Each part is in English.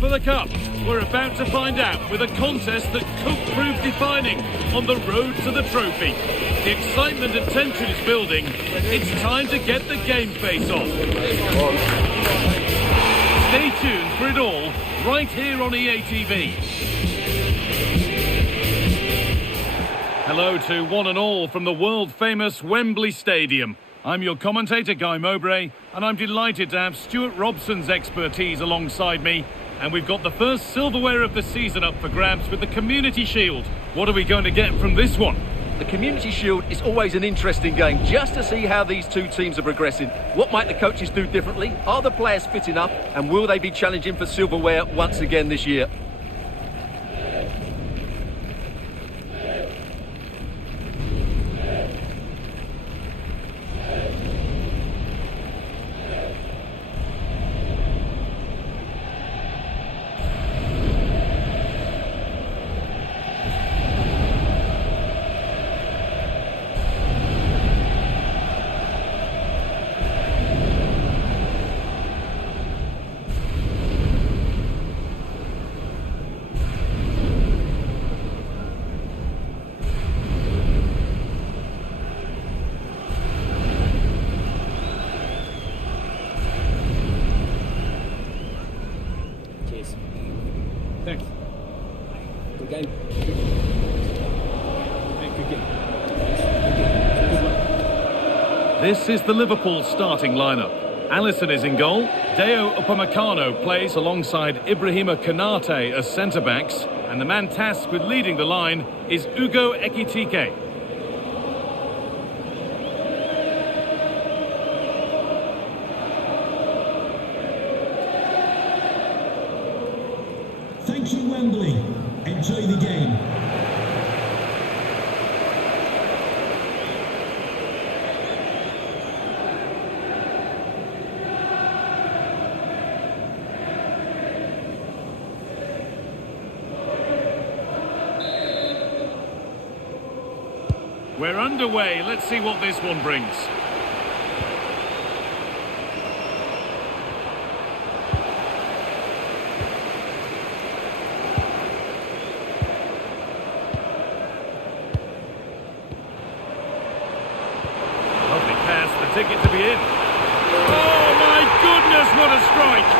for the cup? We're about to find out with a contest that could prove defining on the road to the trophy. The excitement and tension is building. It's time to get the game face on. Stay tuned for it all right here on EA TV. Hello to one and all from the world-famous Wembley Stadium. I'm your commentator, Guy Mowbray, and I'm delighted to have Stuart Robson's expertise alongside me. And we've got the first silverware of the season up for grabs with the Community Shield. What are we going to get from this one? The Community Shield is always an interesting game, just to see how these two teams are progressing. What might the coaches do differently? Are the players fit enough? And will they be challenging for silverware once again this year? Thanks. Good game. Good game. This is the Liverpool starting lineup. Alisson is in goal. Deo Upamecano plays alongside Ibrahima Konate as centre-backs. And the man tasked with leading the line is Ugo Ekitike. Thank you, Wembley. Enjoy the game. We're underway. Let's see what this one brings. Ticket to be in. Oh my goodness, what a strike!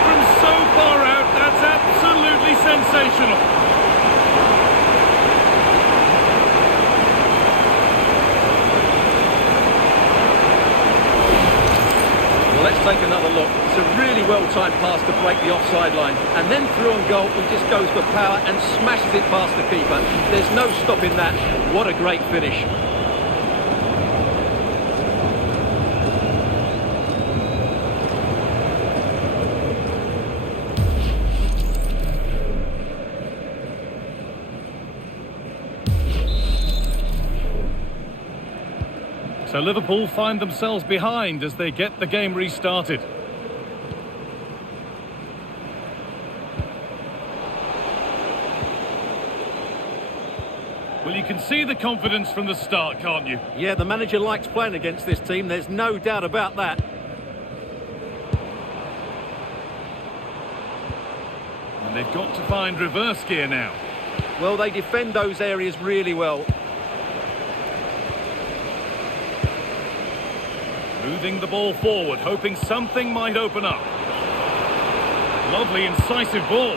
From so far out, that's absolutely sensational. Well, let's take another look. It's a really well-timed pass to break the offside line. And then through on goal, he just goes for power and smashes it past the keeper. There's no stopping that. What a great finish. So Liverpool find themselves behind as they get the game restarted. Well, you can see the confidence from the start, can't you? Yeah, the manager likes playing against this team, there's no doubt about that. And they've got to find reverse gear now. Well, they defend those areas really well. Moving the ball forward, hoping something might open up. Lovely, incisive ball.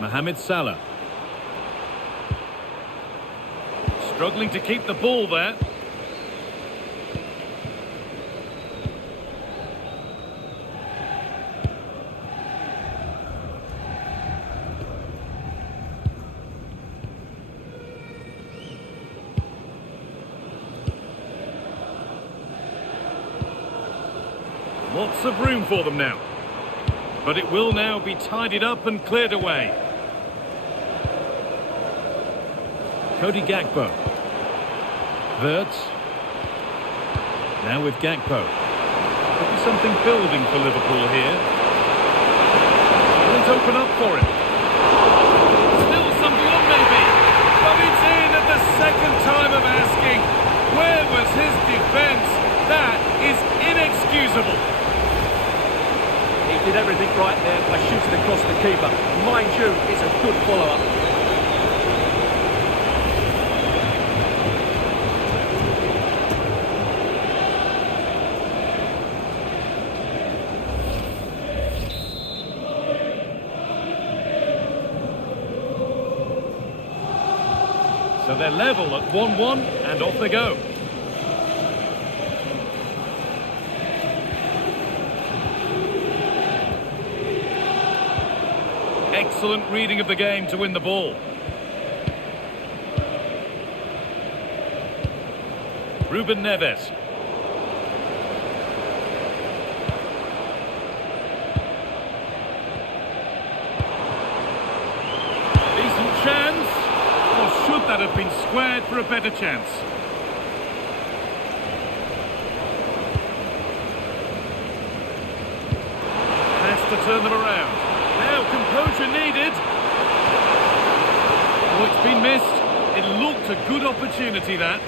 Mohamed Salah. Struggling to keep the ball there. Lots of room for them now. But it will now be tidied up and cleared away. Cody Gakpo. Wirtz. Now with Gakpo. Could be something building for Liverpool here. Will it open up for him? Still something on maybe. But it's in at the second time of asking. Where was his defence? That is inexcusable. across the keeper. Mind you, it's a good follow-up. So they're level at 1-1 and off they go. Excellent reading of the game to win the ball. Ruben Neves. Decent chance. Or should that have been squared for a better chance? Has to turn them around. Now composure needed. Oh, it's been missed. It looked a good opportunity, that.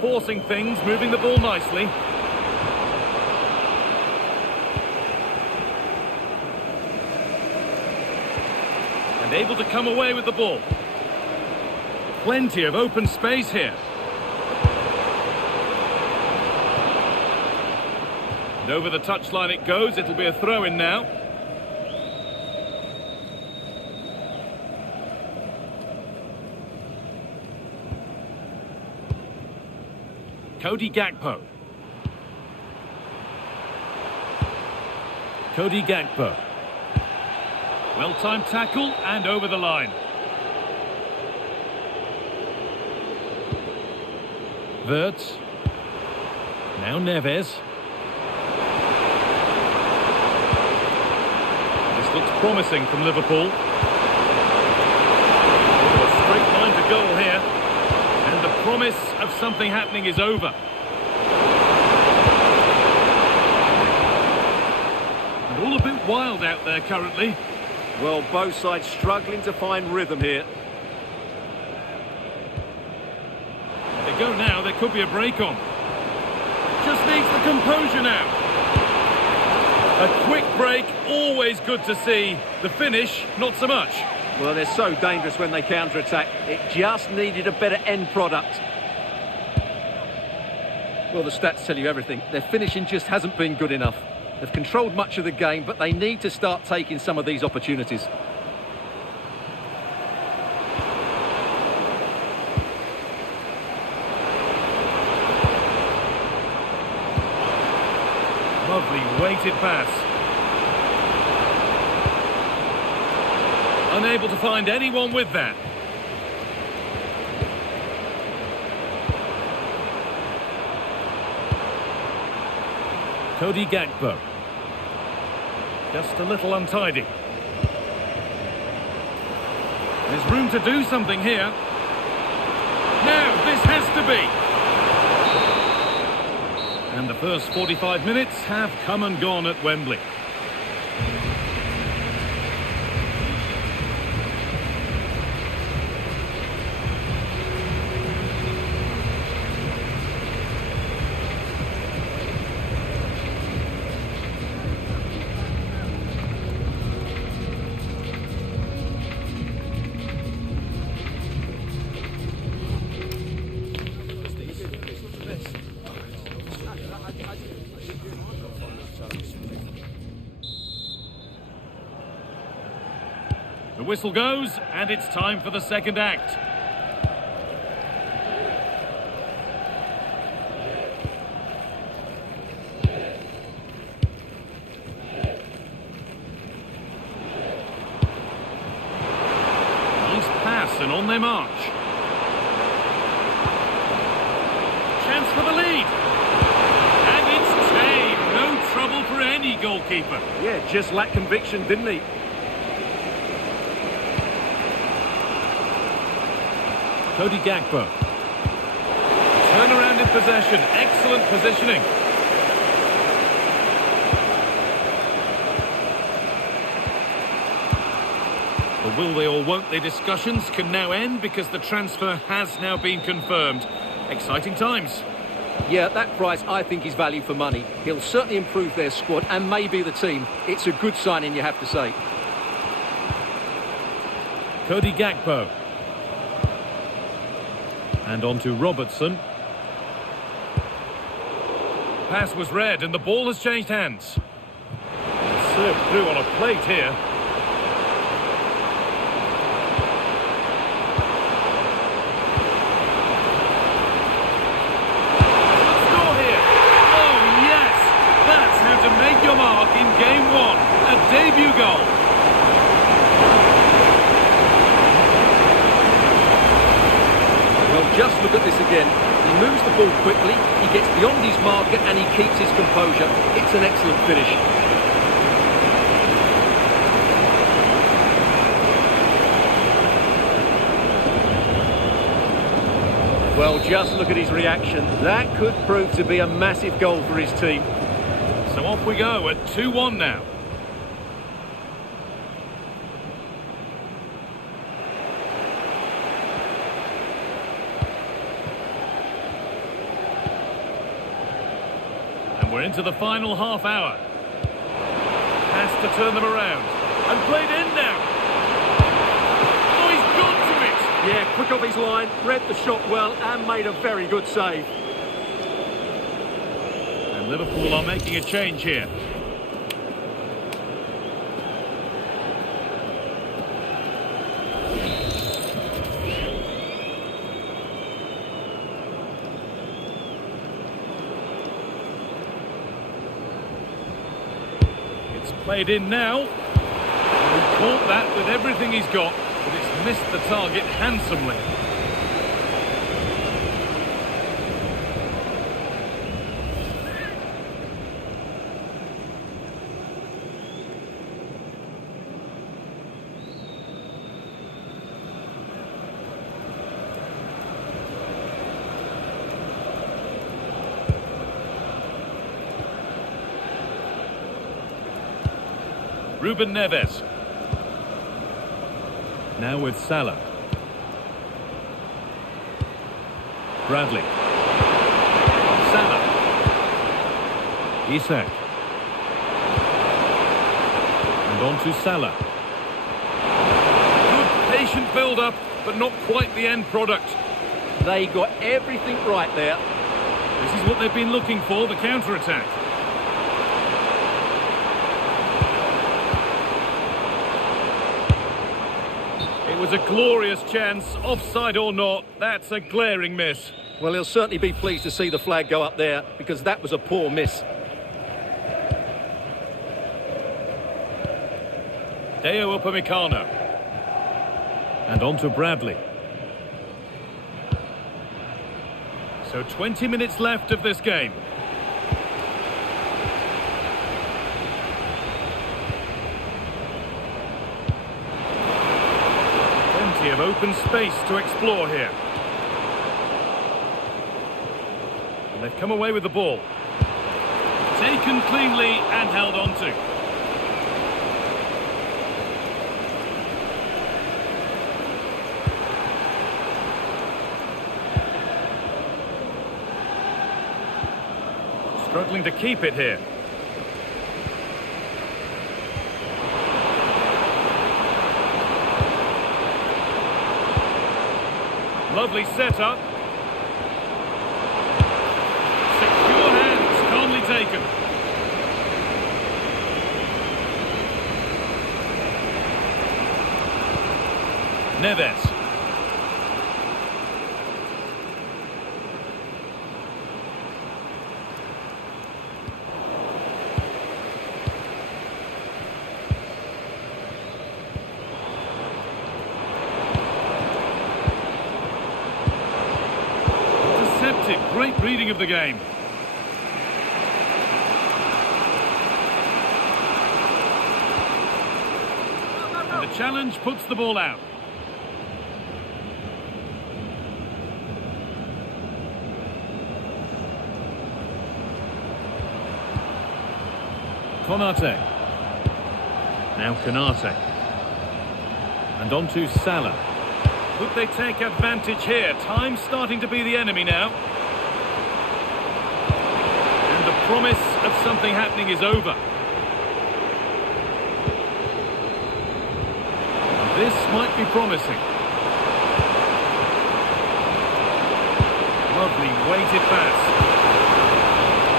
Forcing things, moving the ball nicely. And able to come away with the ball. Plenty of open space here. And over the touchline it goes, it'll be a throw-in now. Cody Gakpo. Cody Gakpo. Well-timed tackle and over the line. Wirtz. Now Neves. This looks promising from Liverpool. Oh, a straight line to goal here. And the promise of something happening is over. And all a bit wild out there currently. Well, both sides struggling to find rhythm here. They go now, there could be a break on. Just needs the composure now. A quick break, always good to see. The finish, not so much. Well, they're so dangerous when they counter-attack. It just needed a better end product. Well, the stats tell you everything. Their finishing just hasn't been good enough. They've controlled much of the game, but they need to start taking some of these opportunities. Lovely weighted pass. Unable to find anyone with that. Cody Gakpo. Just a little untidy. There's room to do something here. Now, this has to be. And the first 45 minutes have come and gone at Wembley. The whistle goes, and it's time for the second act. on their march. Chance for the lead. And it's tame. No trouble for any goalkeeper. Yeah, just lacked conviction, didn't he? Cody Gakpo. Turnaround in possession. Excellent positioning. The will they or won't they discussions can now end because the transfer has now been confirmed. Exciting times. Yeah, that price I think is value for money. He'll certainly improve their squad and maybe the team. It's a good signing, you have to say. Cody Gakpo. And on to Robertson. Pass was read and the ball has changed hands. Served through on a plate here. To make your mark in game one, a debut goal. Well, just look at this again. He moves the ball quickly, he gets beyond his marker and he keeps his composure. It's an excellent finish. Well, just look at his reaction. That could prove to be a massive goal for his team. So off we go at 2-1 now. And we're into the final half hour. Has to turn them around. And played in now. Oh, he's gone to it. Yeah, quick off his line, read the shot well and made a very good save. Liverpool are making a change here. It's played in now. He caught that with everything he's got, but it's missed the target handsomely. Ruben Neves. Now with Salah. Bradley. Salah. Isak. And on to Salah. Good patient build-up, but not quite the end product. They got everything right there. This is what they've been looking for, the counter-attack. It was a glorious chance, offside or not, that's a glaring miss. Well, he'll certainly be pleased to see the flag go up there, because that was a poor miss. Deo Upamecano. And on to Bradley. So 20 minutes left of this game. Plenty of open space to explore here. And they've come away with the ball. Taken cleanly and held on to. Struggling to keep it here. Lovely setup. Secure hands, calmly taken. Neves. Great reading of the game. And the challenge puts the ball out. Konate. Now Konate. And on to Salah. Would they take advantage here? Time's starting to be the enemy now. And the promise of something happening is over. This might be promising. Lovely weighted pass.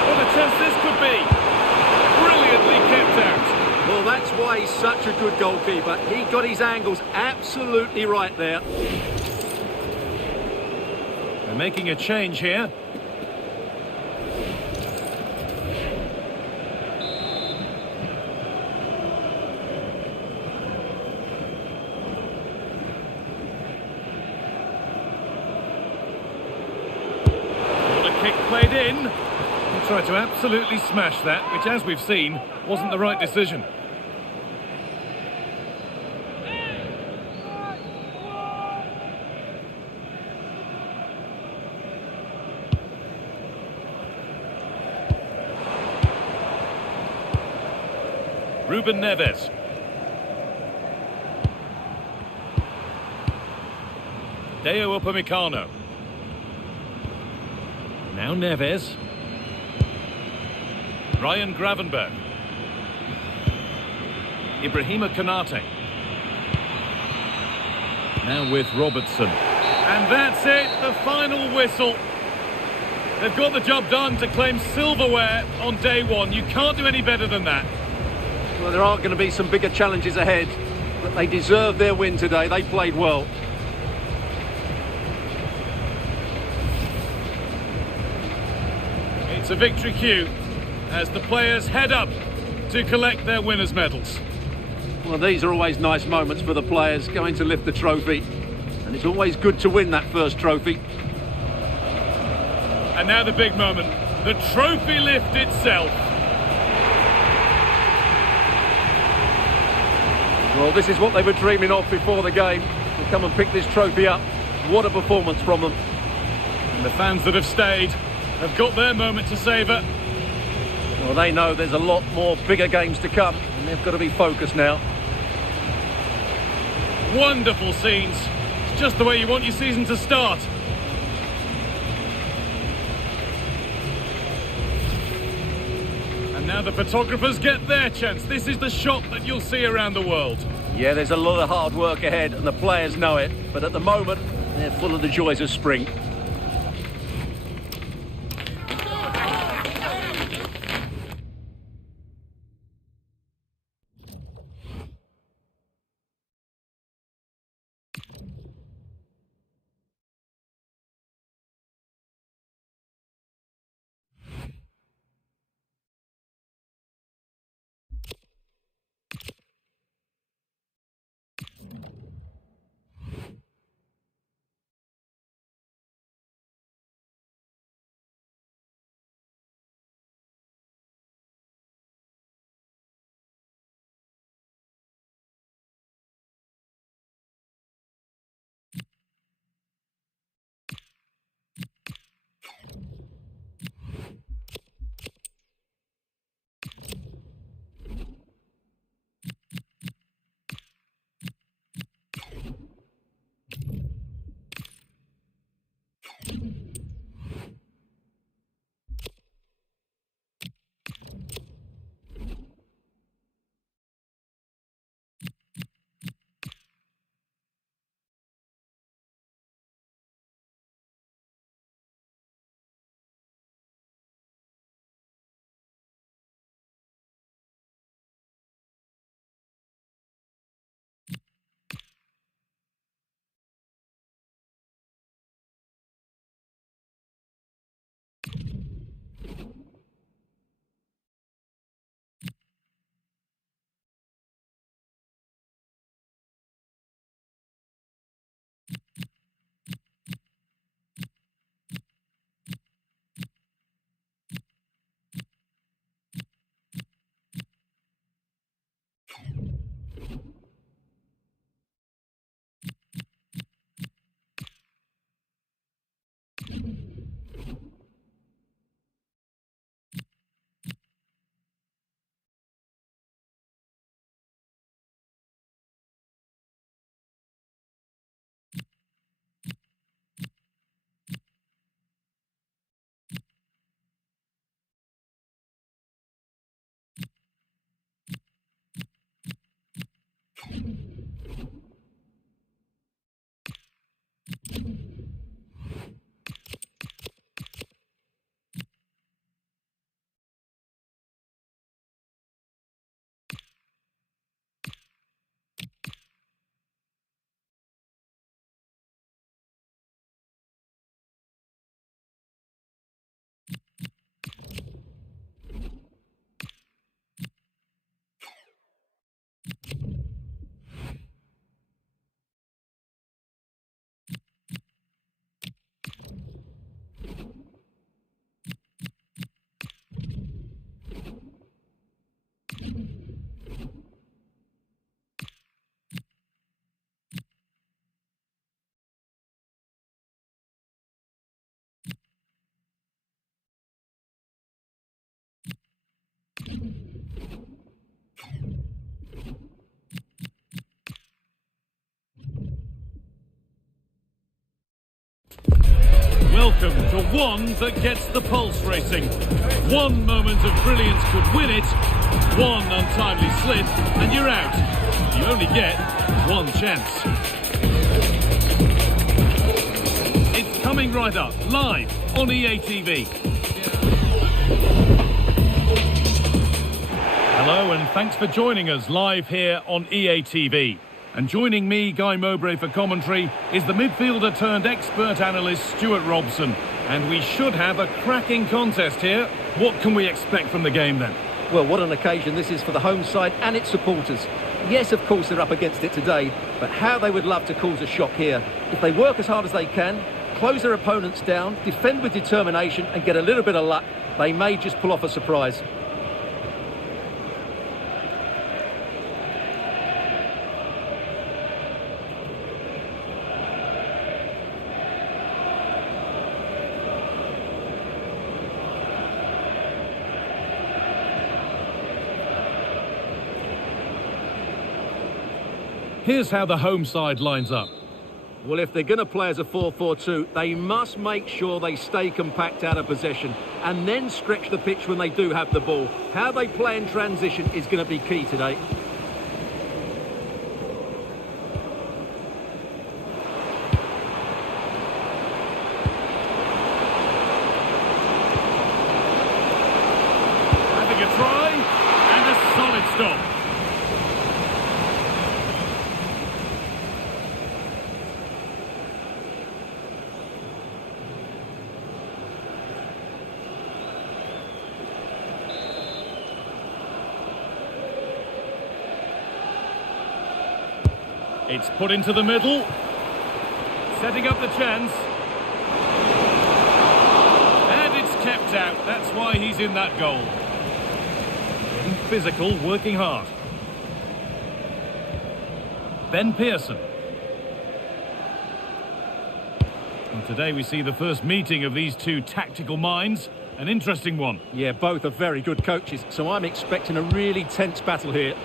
What a chance this could be. Brilliantly kept out. Well, that's why he's such a good goalkeeper. He got his angles absolutely right there. They're making a change here. What a kick played in. He tried to absolutely smash that, which, as we've seen, wasn't the right decision. Ruben Neves. Deo Upamecano. Now Neves. Ryan Gravenberg. Ibrahima Konate. Now with Robertson. And that's it, the final whistle. They've got the job done to claim silverware on day one. You can't do any better than that. Well, there are going to be some bigger challenges ahead, but they deserve their win today. They played well. It's a victory cue as the players head up to collect their winners' medals. Well, these are always nice moments for the players going to lift the trophy, and it's always good to win that first trophy. And now the big moment, the trophy lift itself. Well, this is what they were dreaming of before the game. To come and pick this trophy up. What a performance from them. And the fans that have stayed have got their moment to savour. Well, they know there's a lot more bigger games to come, and they've got to be focused now. Wonderful scenes. It's just the way you want your season to start. And now the photographers get their chance. This is the shot that you'll see around the world. Yeah, there's a lot of hard work ahead, and the players know it. But at the moment, they're full of the joys of spring. welcome to one that gets the pulse racing. One moment of brilliance could win it, one untimely slip, and you're out. You only get one chance. It's coming right up, live on EA TV. Hello and thanks for joining us live here on EA TV. And joining me, Guy Mowbray, for commentary is the midfielder turned expert analyst Stuart Robson. And we should have a cracking contest here. What can we expect from the game then? Well, what an occasion this is for the home side and its supporters. Yes, of course, they're up against it today, but how they would love to cause a shock here. If they work as hard as they can, close their opponents down, defend with determination and get a little bit of luck, they may just pull off a surprise. Here's how the home side lines up. Well, if they're going to play as a 4-4-2, they must make sure they stay compact out of possession and then stretch the pitch when they do have the ball. How they play in transition is going to be key today. Having a try and a solid stop. It's put into the middle, setting up the chance. And it's kept out. That's why he's in that goal. Getting physical, working hard. Ben Pearson. And today we see the first meeting of these two tactical minds. An interesting one. Yeah, both are very good coaches, so I'm expecting a really tense battle here.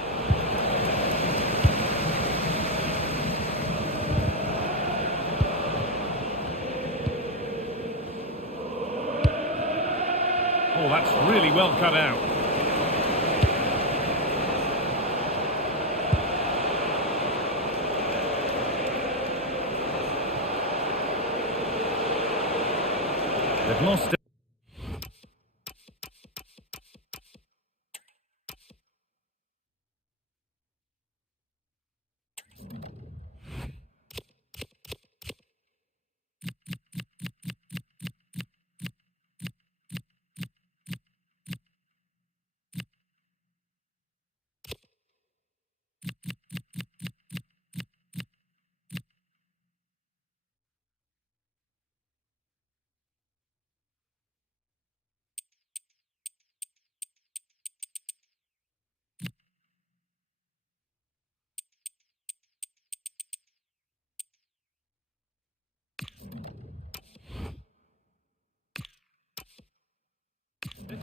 Oh, that's really well cut out. They've lost it.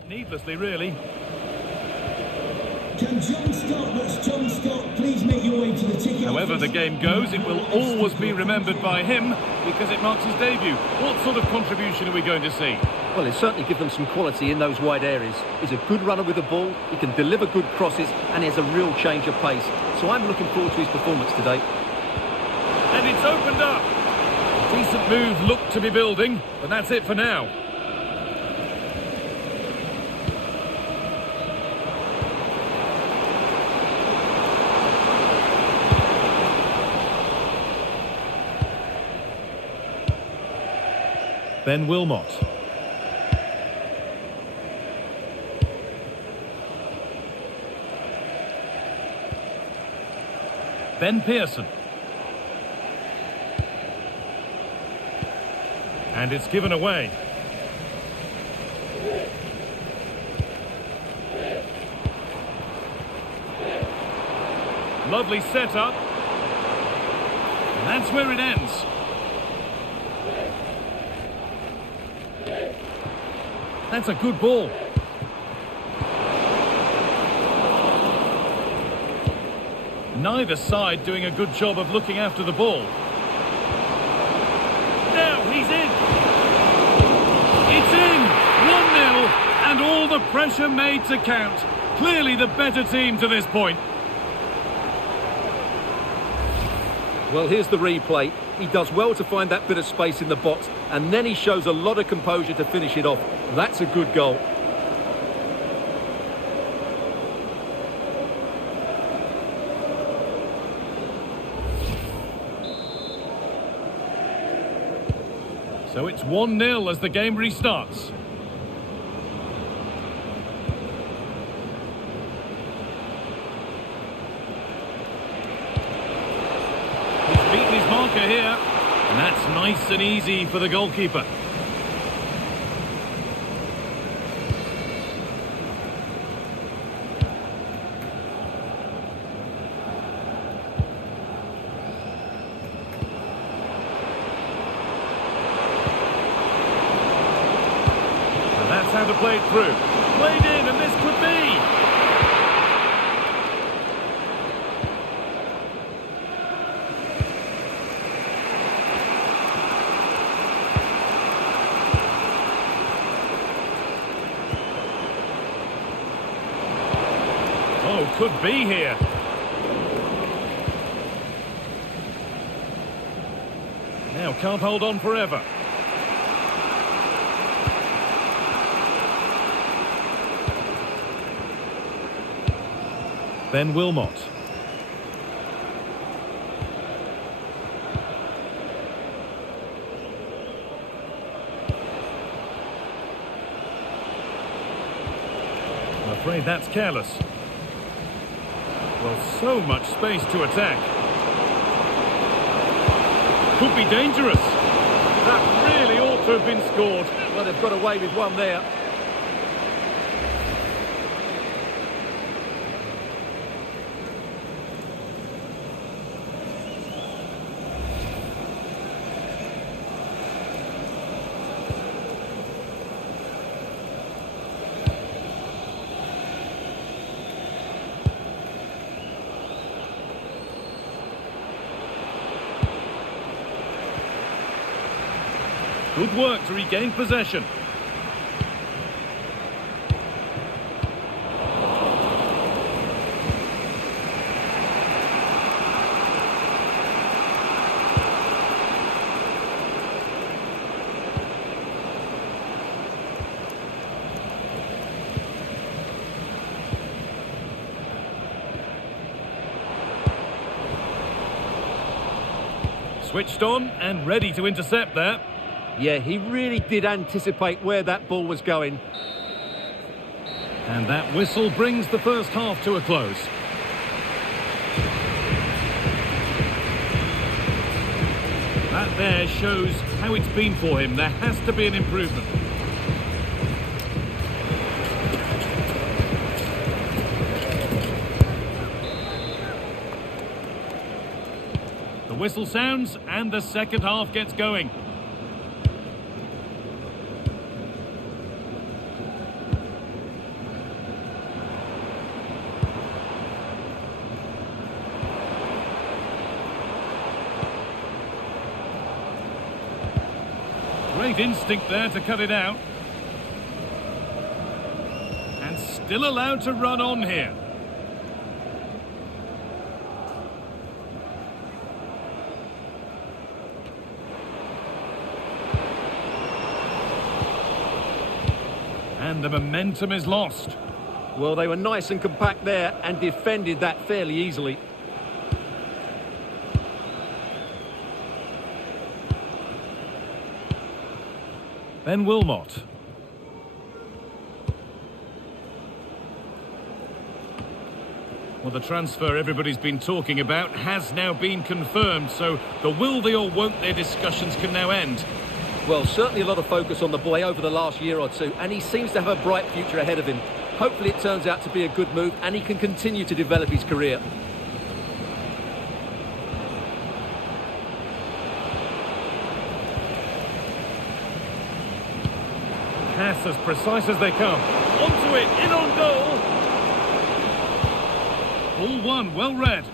Needlessly, really. Can John Scott, that's John Scott, please make your way to the ticket However office. the game goes, it will always be remembered by him because it marks his debut. What sort of contribution are we going to see? Well, he'll certainly give them some quality in those wide areas. He's a good runner with the ball, he can deliver good crosses, and he has a real change of pace. So I'm looking forward to his performance today. And it's opened up. Decent move looked to be building, but that's it for now. Ben Wilmot. Ben Pearson. And it's given away. Lovely setup. And that's where it ends. That's a good ball. Neither side doing a good job of looking after the ball. Now he's in. It's in! 1-0, and all the pressure made to count. Clearly the better team to this point. Well, here's the replay. He does well to find that bit of space in the box, and then he shows a lot of composure to finish it off. That's a good goal. So it's 1-0 as the game restarts. He's beaten his marker here, and that's nice and easy for the goalkeeper. That's how to play it through. Played in, and this could be. Oh, could be here. Now can't hold on forever. Ben Wilmot. I'm afraid that's careless. Well, so much space to attack. Could be dangerous. That really ought to have been scored. Well, they've got away with one there. Good work to regain possession. Switched on and ready to intercept there. Yeah, he really did anticipate where that ball was going. And that whistle brings the first half to a close. That there shows how it's been for him. There has to be an improvement. The whistle sounds and the second half gets going. Great instinct there to cut it out. And still allowed to run on here. And the momentum is lost. Well, they were nice and compact there and defended that fairly easily. Ben Wilmot. Well, the transfer everybody's been talking about has now been confirmed, so the will they or won't they discussions can now end. Well, certainly a lot of focus on the boy over the last year or two, and he seems to have a bright future ahead of him. Hopefully it turns out to be a good move and he can continue to develop his career. Pass as precise as they come. Onto it, in on goal. Ball one, well read.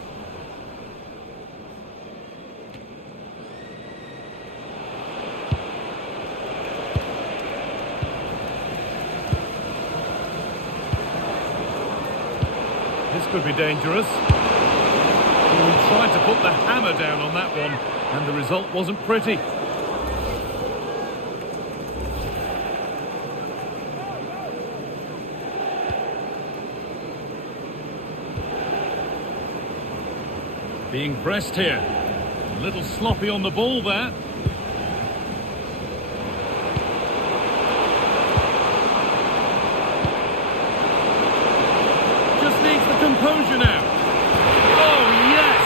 could be dangerous. He tried to put the hammer down on that one, and the result wasn't pretty. Being pressed here. A little sloppy on the ball there. Just needs the composure now. Oh, yes!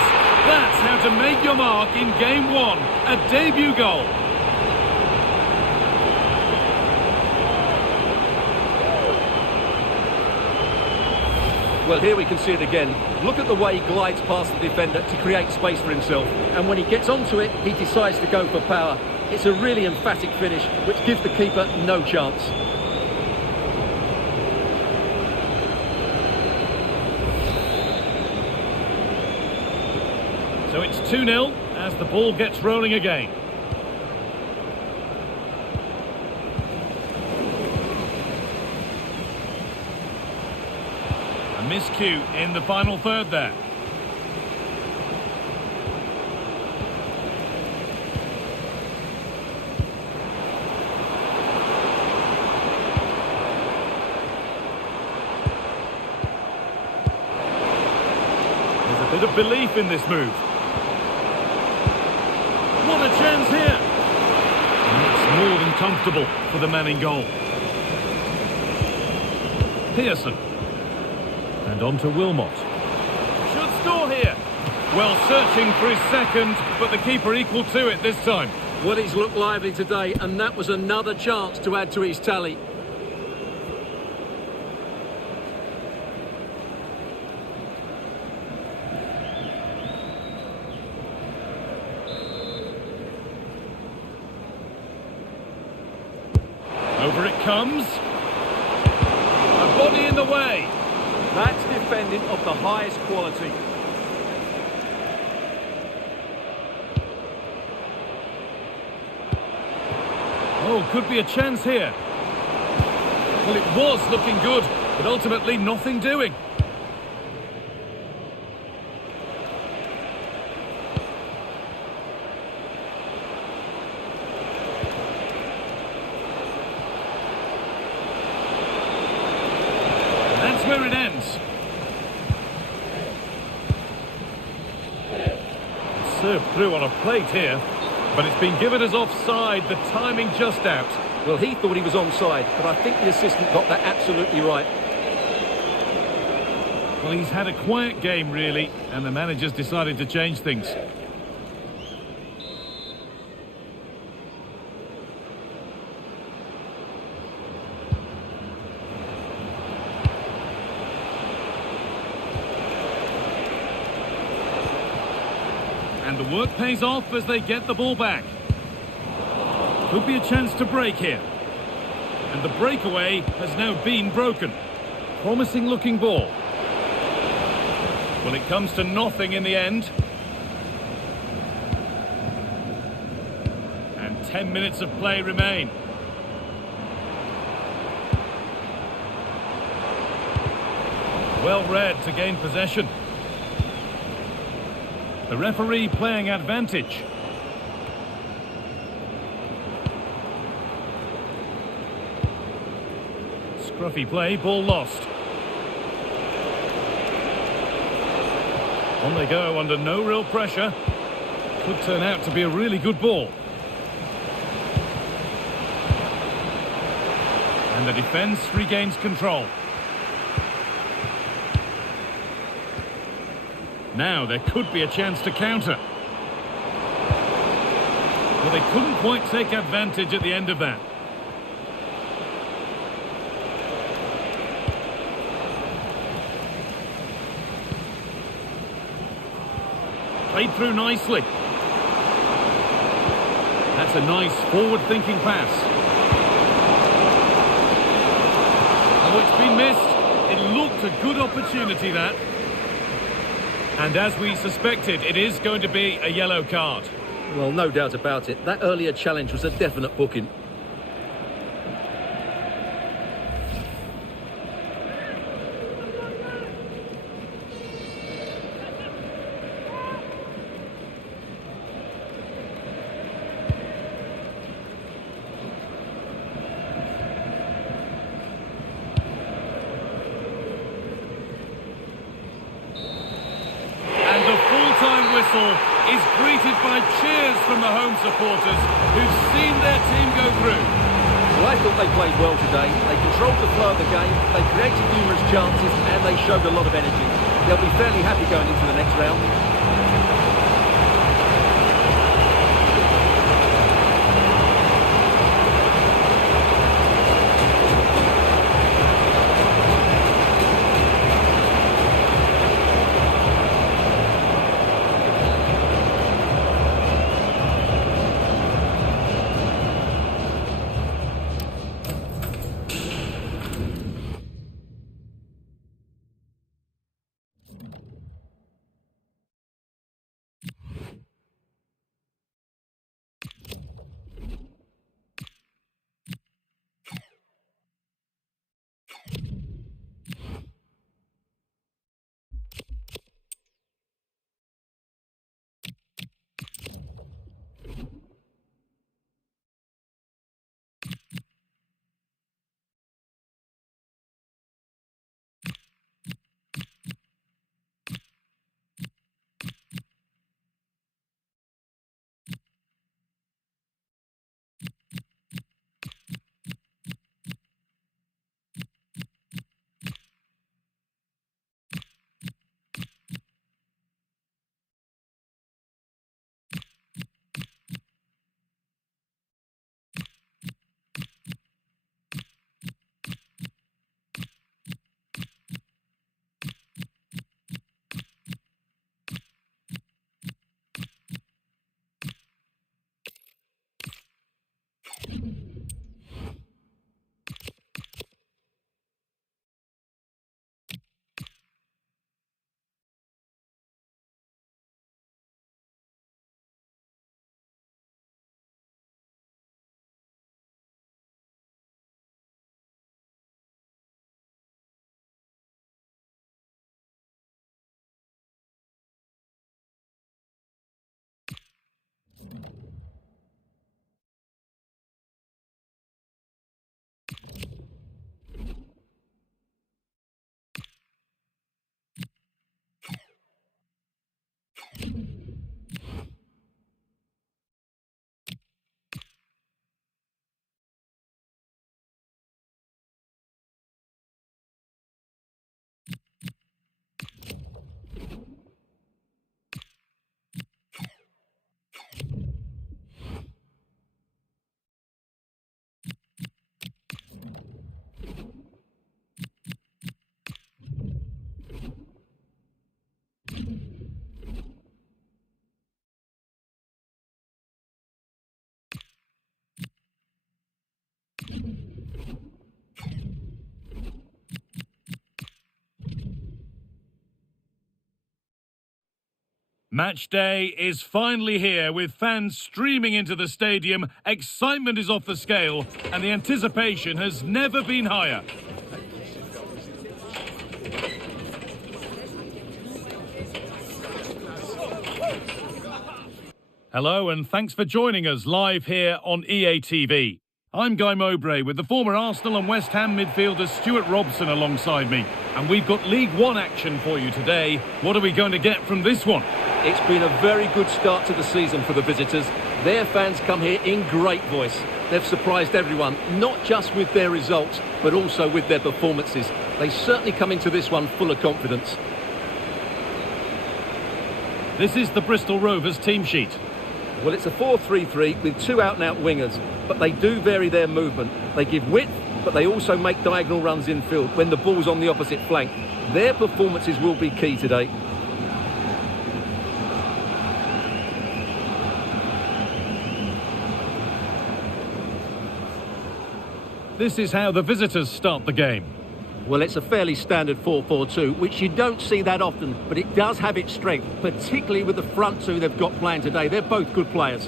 That's how to make your mark in game one. A debut goal. Well, here we can see it again. Look at the way he glides past the defender to create space for himself. And when he gets onto it, he decides to go for power. It's a really emphatic finish, which gives the keeper no chance. So it's 2-0 as the ball gets rolling again. Miscue in the final third there. There's a bit of belief in this move. What a chance here! And it's more than comfortable for the man in goal. Pearson. And on to Wilmot. Should score here. Well, searching for his second, but the keeper equal to it this time. Well, he's looked lively today, and that was another chance to add to his tally. Over it comes. A body in the way. That's defending of the highest quality. Oh, could be a chance here. Well, it was looking good, but ultimately nothing doing. Where it ends. Served through on a plate here, but it's been given as offside, the timing just out. Well, he thought he was onside, but I think the assistant got that absolutely right. Well, he's had a quiet game, really, and the manager's decided to change things. And the work pays off as they get the ball back. Could be a chance to break here. And the breakaway has now been broken. Promising looking ball. Well, it comes to nothing in the end. And 10 minutes of play remain. Well read to gain possession. The referee playing advantage. Scruffy play, ball lost. On they go under no real pressure. Could turn out to be a really good ball. And the defence regains control. Now there could be a chance to counter. Well, they couldn't quite take advantage at the end of that. Played through nicely. That's a nice forward-thinking pass. Oh, it's been missed. It looked a good opportunity, that. And as we suspected, it is going to be a yellow card. Well, no doubt about it. That earlier challenge was a definite booking. whistle is greeted by cheers from the home supporters who've seen their team go through. Well, I thought they played well today. They controlled the flow of the game, they created numerous chances, and they showed a lot of energy. They'll be fairly happy going into the next round. Match day is finally here, with fans streaming into the stadium. Excitement is off the scale, and the anticipation has never been higher. Hello, and thanks for joining us live here on EA TV. I'm Guy Mowbray with the former Arsenal and West Ham midfielder Stuart Robson alongside me. And we've got League One action for you today. What are we going to get from this one? It's been a very good start to the season for the visitors. Their fans come here in great voice. They've surprised everyone, not just with their results, but also with their performances. They certainly come into this one full of confidence. This is the Bristol Rovers team sheet. Well, it's a 4-3-3 with two out-and-out wingers, but they do vary their movement. They give width, but they also make diagonal runs infield when the ball's on the opposite flank. Their performances will be key today. This is how the visitors start the game. Well, it's a fairly standard 4-4-2, which you don't see that often, but it does have its strength, particularly with the front two they've got playing today. They're both good players.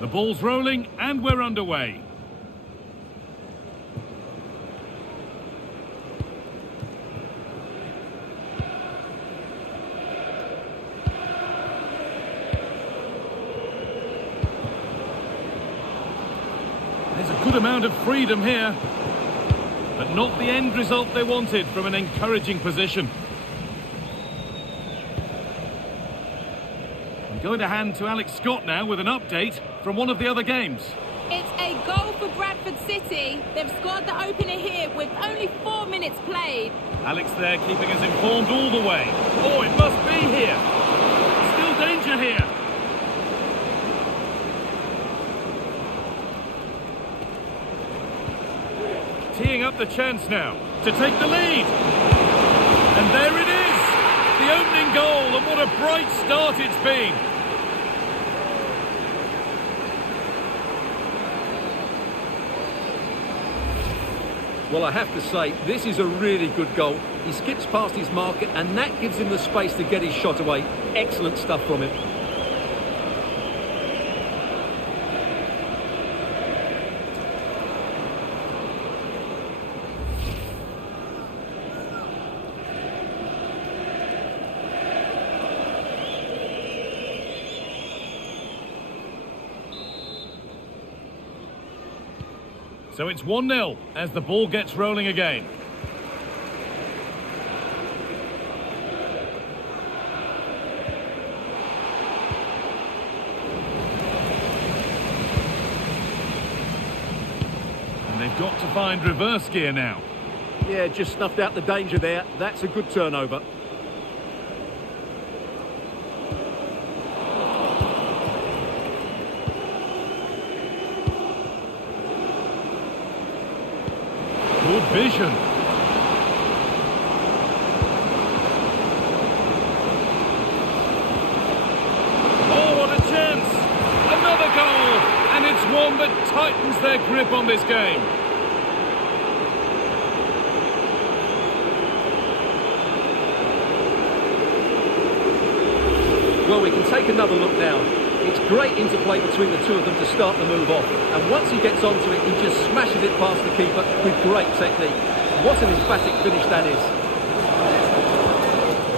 The ball's rolling and we're underway. amount of freedom here, but not the end result they wanted from an encouraging position. I'm going to hand to Alex Scott now with an update from one of the other games. It's a goal for Bradford City. They've scored the opener here with only 4 minutes played. Alex there keeping us informed all the way. Oh, it must be here. Still danger here. Teeing up the chance now to take the lead. And there it is. The opening goal, and what a bright start it's been. Well, I have to say, this is a really good goal. He skips past his marker, and that gives him the space to get his shot away. Excellent stuff from him. So it's 1-0 as the ball gets rolling again. And they've got to find reverse gear now. Yeah, just snuffed out the danger there. That's a good turnover. Good vision. Oh, what a chance. Another goal. And it's one that tightens their grip on this game. Well, we can take another look now. It's great interplay between the two of them to start the move off. And once he gets onto it, he just smashes it past the keeper with great technique. What an emphatic finish that is.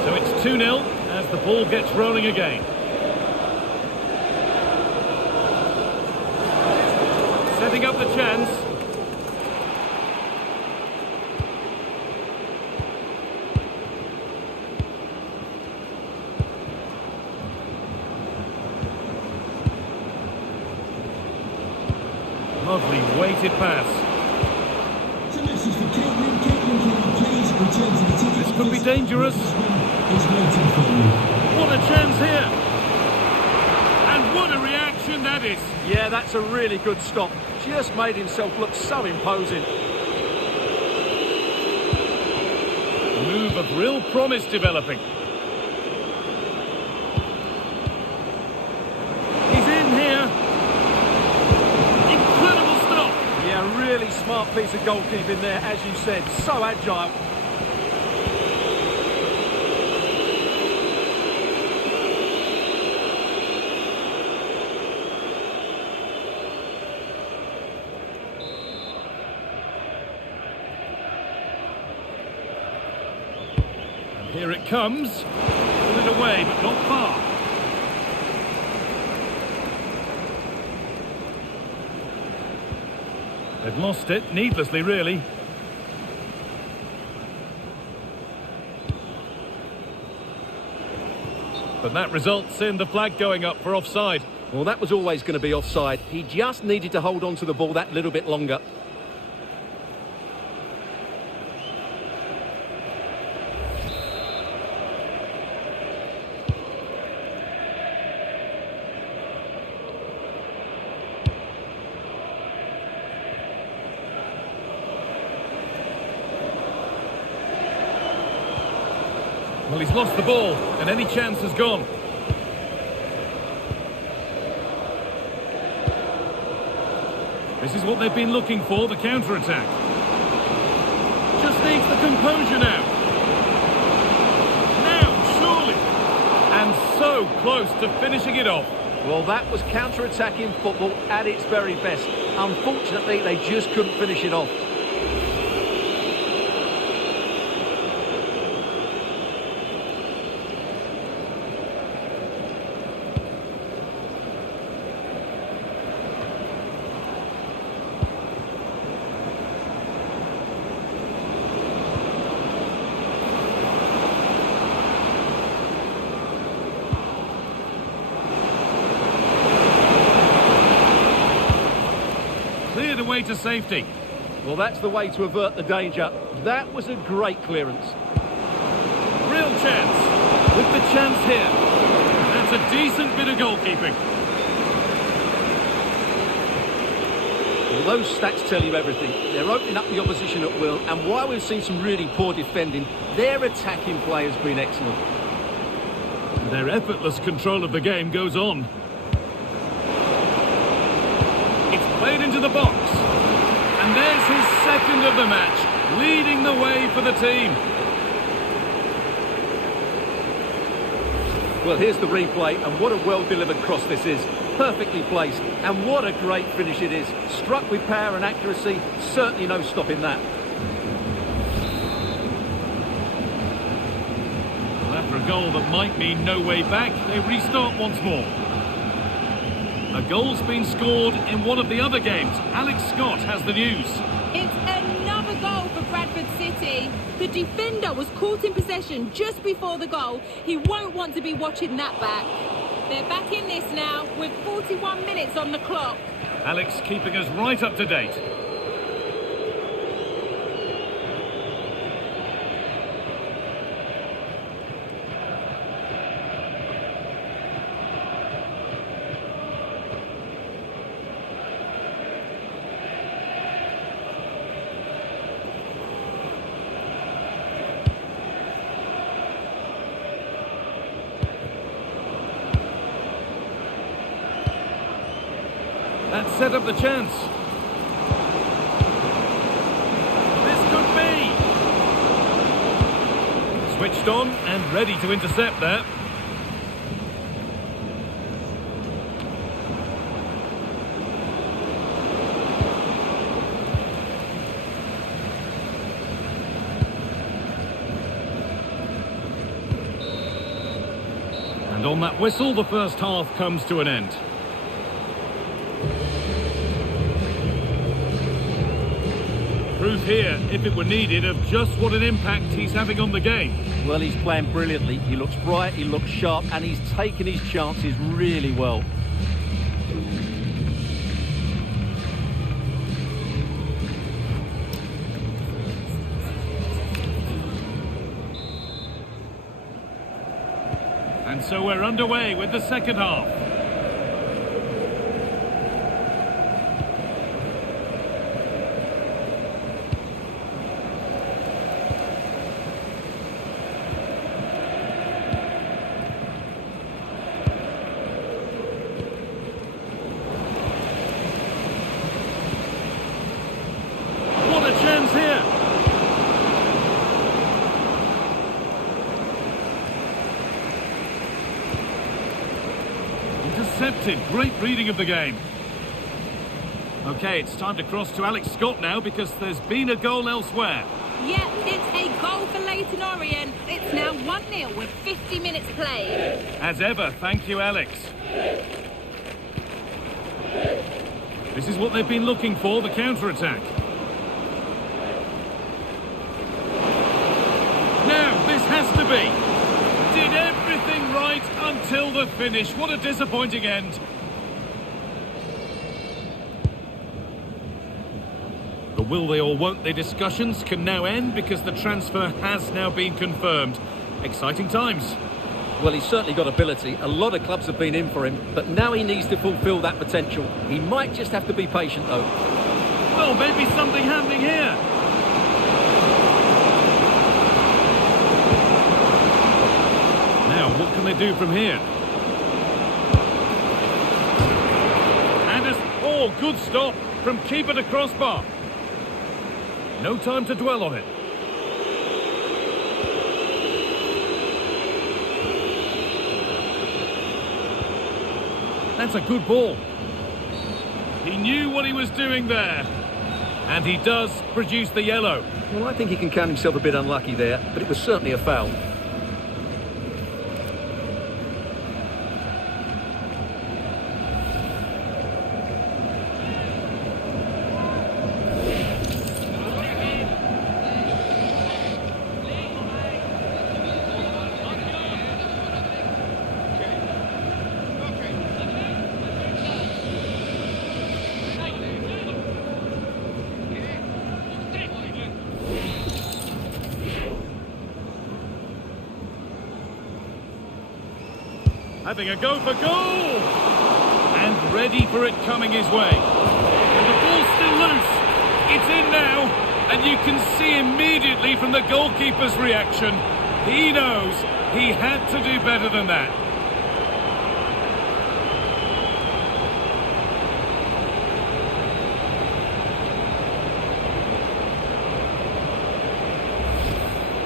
So it's 2-0 as the ball gets rolling again. Setting up the chance. Lovely weighted pass. It's a message for Caitlin. Caitlin, can you please return to the ticket? This could be dangerous. It's waiting for you. What a chance here. And what a reaction that is. Yeah, that's a really good stop. Just made himself look so imposing. A move of real promise developing. He's in here. Incredible stop. Yeah, really smart piece of goalkeeping there, as you said. So agile. Here it comes. Pull it away, but not far. They've lost it, needlessly really. But that results in the flag going up for offside. Well, that was always going to be offside. He just needed to hold on to the ball that little bit longer. Well, he's lost the ball, and any chance has gone. This is what they've been looking for, the counter-attack. Just needs the composure now. Now, surely. And so close to finishing it off. Well, that was counter-attacking football at its very best. Unfortunately, they just couldn't finish it off. cleared away to safety. Well, that's the way to avert the danger. That was a great clearance. Real chance. With the chance here. That's a decent bit of goalkeeping. Well, those stats tell you everything. They're opening up the opposition at will, and while we've seen some really poor defending, their attacking play has been excellent. Their effortless control of the game goes on. It's played into the box. And there's his second of the match, leading the way for the team. Well, here's the replay, and what a well-delivered cross this is. Perfectly placed, and what a great finish it is. Struck with power and accuracy, certainly no stopping that. Well, after a goal that might mean no way back, they restart once more. A goal's been scored in one of the other games. Alex Scott has the news. It's another goal for Bradford City. The defender was caught in possession just before the goal. He won't want to be watching that back. They're back in this now with 41 minutes on the clock. Alex keeping us right up to date. That set up the chance. This could be. Switched on and ready to intercept there. And on that whistle, the first half comes to an end. Proof here, if it were needed, of just what an impact he's having on the game. Well, he's playing brilliantly. He looks bright, he looks sharp, and he's taken his chances really well. And so we're underway with the second half. Intercepted. Great reading of the game. Okay, it's time to cross to Alex Scott now because there's been a goal elsewhere. Yep, it's a goal for Leyton Orient. It's now 1-0 with 50 minutes played. As ever, thank you, Alex. This is what they've been looking for, the counter-attack. Now, this has to be. Did everything right until the finish. What a disappointing end. The will they or won't they discussions can now end because the transfer has now been confirmed. Exciting times. Well, he's certainly got ability. A lot of clubs have been in for him, but now he needs to fulfil that potential. He might just have to be patient, though. Well, maybe something happening here. Now, what can they do from here? Oh, good stop from keeper to crossbar. No time to dwell on it. That's a good ball. He knew what he was doing there. And he does produce the yellow. Well, I think he can count himself a bit unlucky there, but it was certainly a foul. having a go for goal! And ready for it coming his way. And the ball's still loose. It's in now, and you can see immediately from the goalkeeper's reaction, he knows he had to do better than that.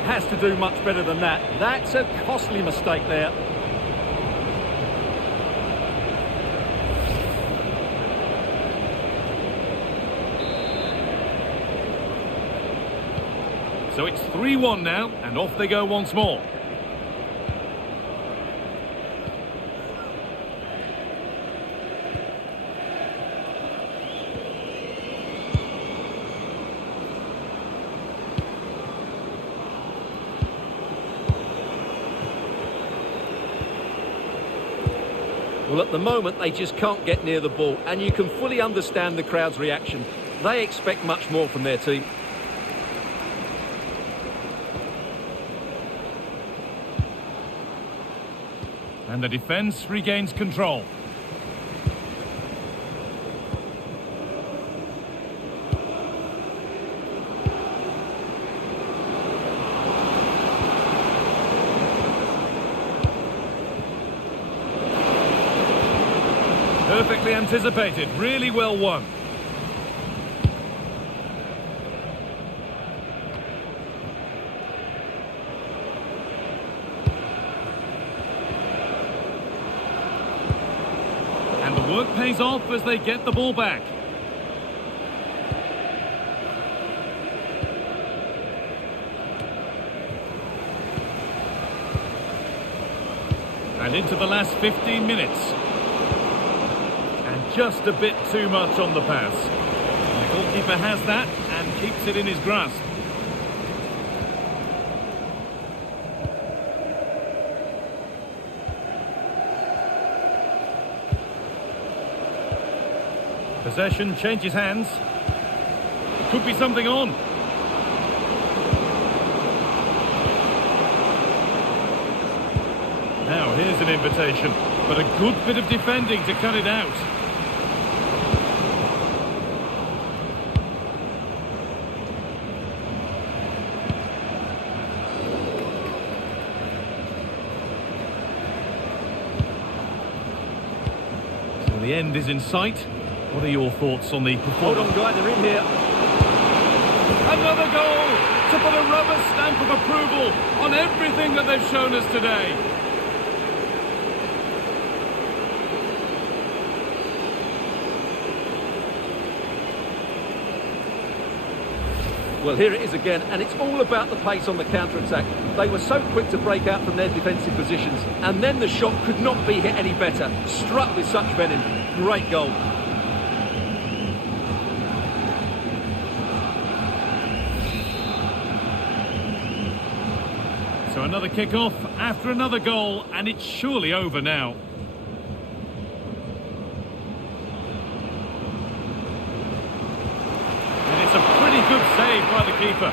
Has to do much better than that. That's a costly mistake there. So it's 3-1 now, and off they go once more. Well, at the moment, they just can't get near the ball, and you can fully understand the crowd's reaction. They expect much more from their team. And the defence regains control. Perfectly anticipated, really well won. And the work pays off as they get the ball back. And into the last 15 minutes. Just a bit too much on the pass. The goalkeeper has that and keeps it in his grasp. Possession changes hands. Could be something on. Now here's an invitation, but a good bit of defending to cut it out. The end is in sight. What are your thoughts on the performance? Hold on, guy, they're in here. Another goal to put a rubber stamp of approval on everything that they've shown us today. Well, here it is again, and it's all about the pace on the counter-attack. They were so quick to break out from their defensive positions, and then the shot could not be hit any better. Struck with such venom. Great goal. So another kick-off after another goal, and it's surely over now. Good save by the keeper.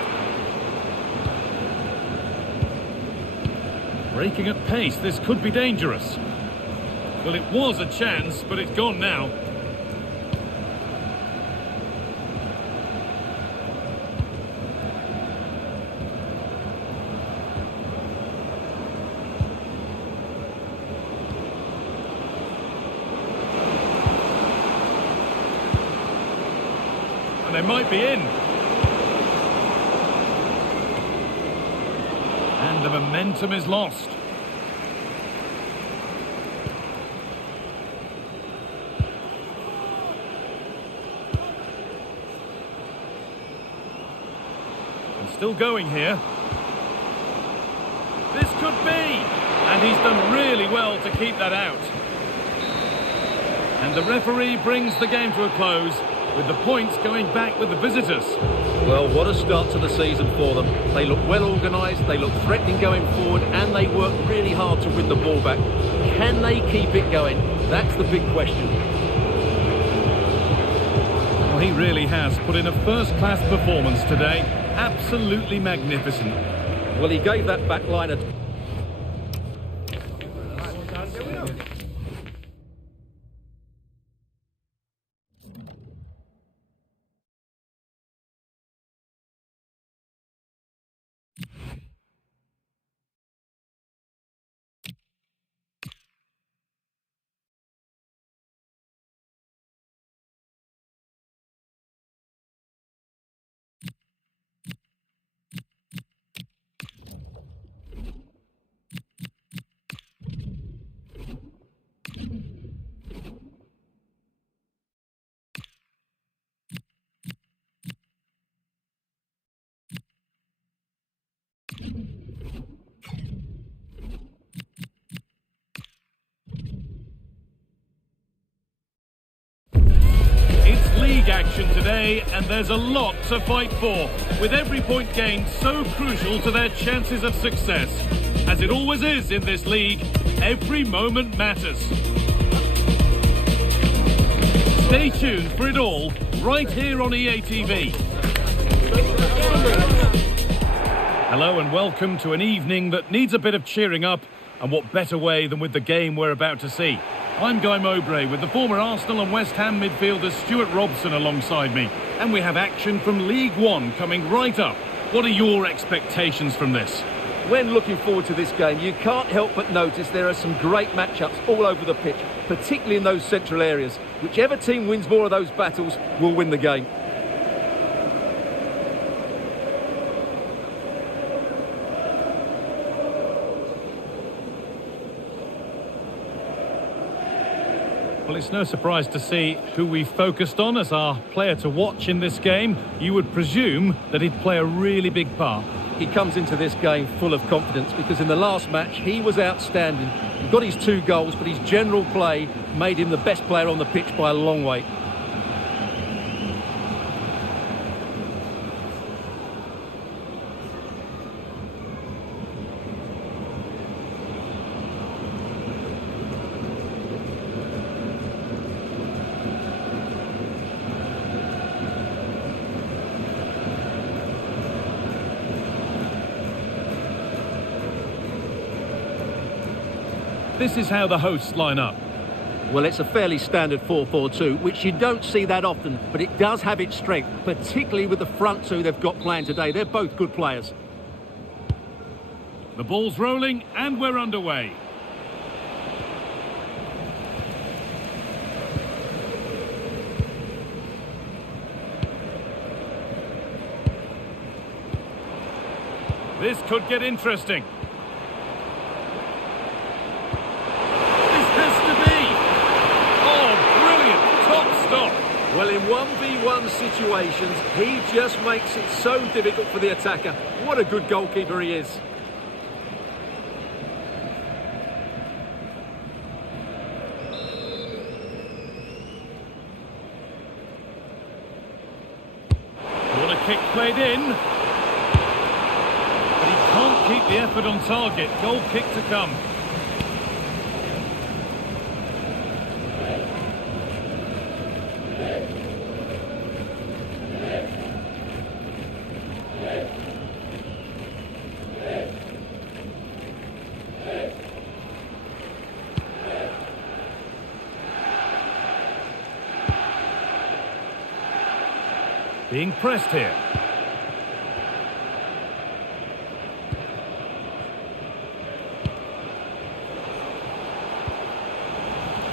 Breaking at pace, this could be dangerous. Well, it was a chance, but it's gone now. And they might be in. And the momentum is lost. And still going here. This could be! And he's done really well to keep that out. And the referee brings the game to a close, with the points going back with the visitors. Well, what a start to the season for them. They look well organised, they look threatening going forward, and they work really hard to win the ball back. Can they keep it going? That's the big question. Well, he really has put in a first-class performance today. Absolutely magnificent. Well, he gave that back line a... away, and there's a lot to fight for, with every point gained so crucial to their chances of success. As it always is in this league, every moment matters. Stay tuned for it all, right here on EA TV. Hello and welcome to an evening that needs a bit of cheering up, and what better way than with the game we're about to see. I'm Guy Mowbray with the former Arsenal and West Ham midfielder Stuart Robson alongside me, and we have action from League One coming right up. What are your expectations from this? When looking forward to this game, you can't help but notice there are some great matchups all over the pitch, particularly in those central areas. Whichever team wins more of those battles will win the game. Well, it's no surprise to see who we focused on as our player to watch in this game. You would presume that he'd play a really big part. He comes into this game full of confidence because in the last match he was outstanding. He got his 2 goals, but his general play made him the best player on the pitch by a long way. This is how the hosts line up. Well, it's a fairly standard 4-4-2, which you don't see that often, but it does have its strength, particularly with the front 2 they've got playing today. They're both good players. The ball's rolling and we're underway. This could get interesting. Well, in 1v1 situations, he just makes it so difficult for the attacker. What a good goalkeeper he is. What a kick played in. But he can't keep the effort on target. Goal kick to come. Being pressed here.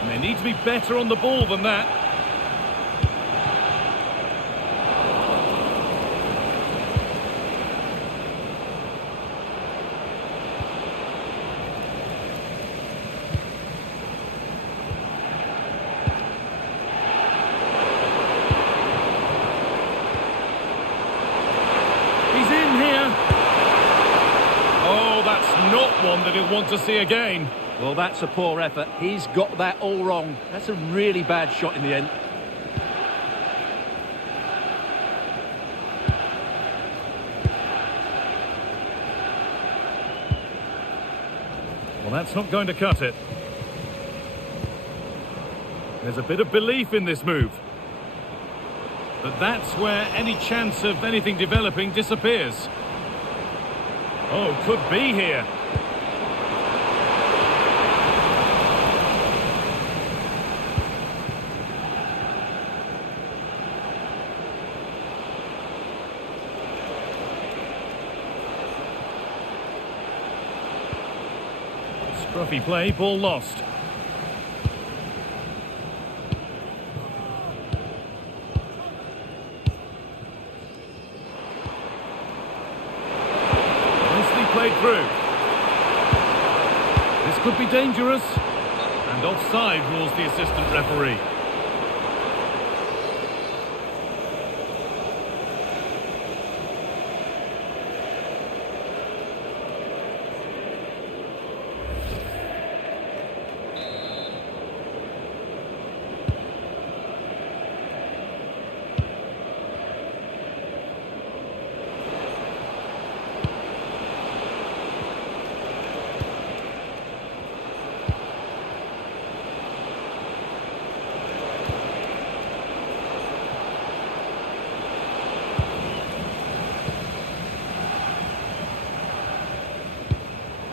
And they need to be better on the ball than that. Not one that he'll want to see again. Well, that's a poor effort. He's got that all wrong. That's a really bad shot in the end. Well, that's not going to cut it. There's a bit of belief in this move. But that's where any chance of anything developing disappears. Oh, could be here. Scruffy play, ball lost. Played through. This could be dangerous. And offside rules the assistant referee.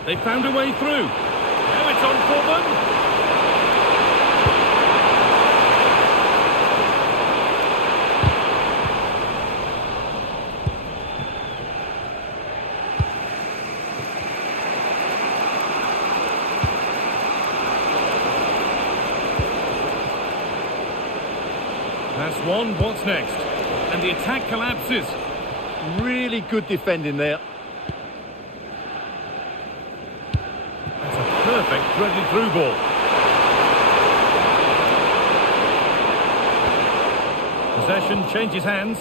They found a way through. Now it's on for them. That's one. What's next? And the attack collapses. Really good defending there. That's a perfect threaded through ball. Possession changes hands.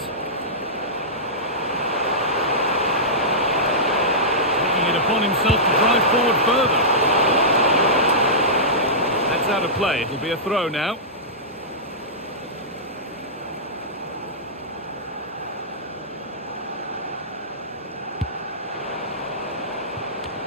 Taking it upon himself to drive forward further. That's out of play. It'll be a throw now.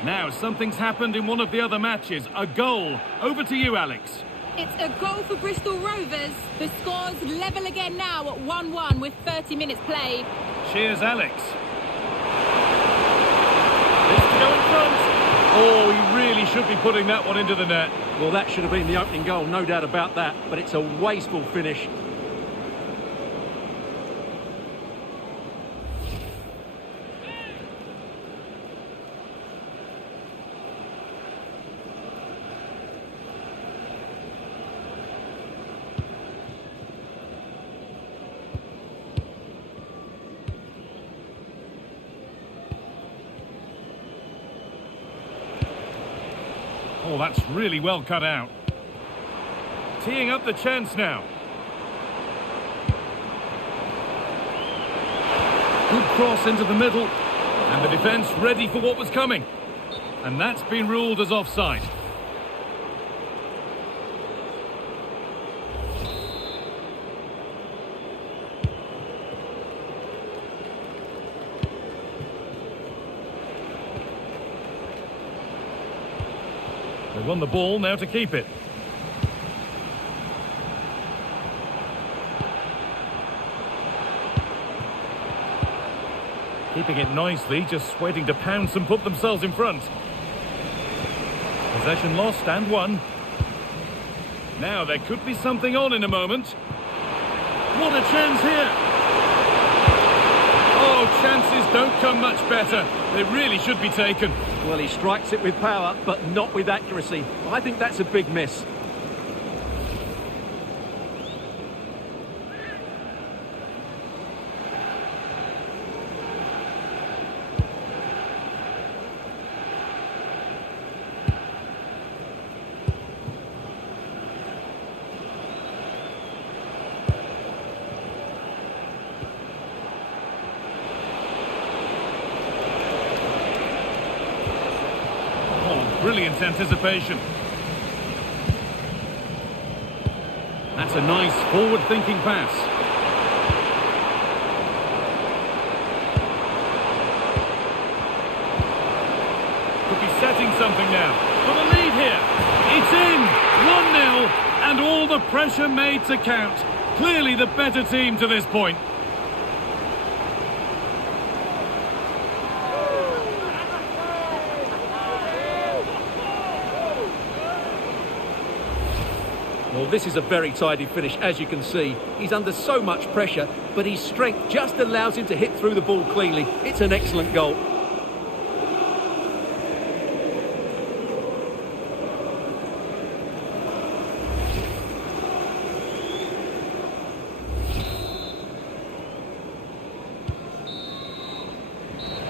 Now, something's happened in one of the other matches. A goal. Over to you, Alex. It's a goal for Bristol Rovers. The score's level again now at 1-1 with 30 minutes played. Cheers, Alex. This to go in front. Oh, he really should be putting that one into the net. Well, that should have been the opening goal, no doubt about that. But it's a wasteful finish. Oh, that's really well cut out. Teeing up the chance now. Good cross into the middle. And the defence ready for what was coming. And that's been ruled as offside. They won the ball, now to keep it. Keeping it nicely, just waiting to pounce and put themselves in front. Possession lost and won. Now there could be something on in a moment. What a chance here! Oh, chances don't come much better. They really should be taken. Well, he strikes it with power, but not with accuracy. I think that's a big miss. Brilliant anticipation. That's a nice forward-thinking pass. Could be setting something now. For the lead here. It's in. 1-0. And all the pressure made to count. Clearly the better team to this point. Well, this is a very tidy finish, as you can see. He's under so much pressure, but his strength just allows him to hit through the ball cleanly. It's an excellent goal.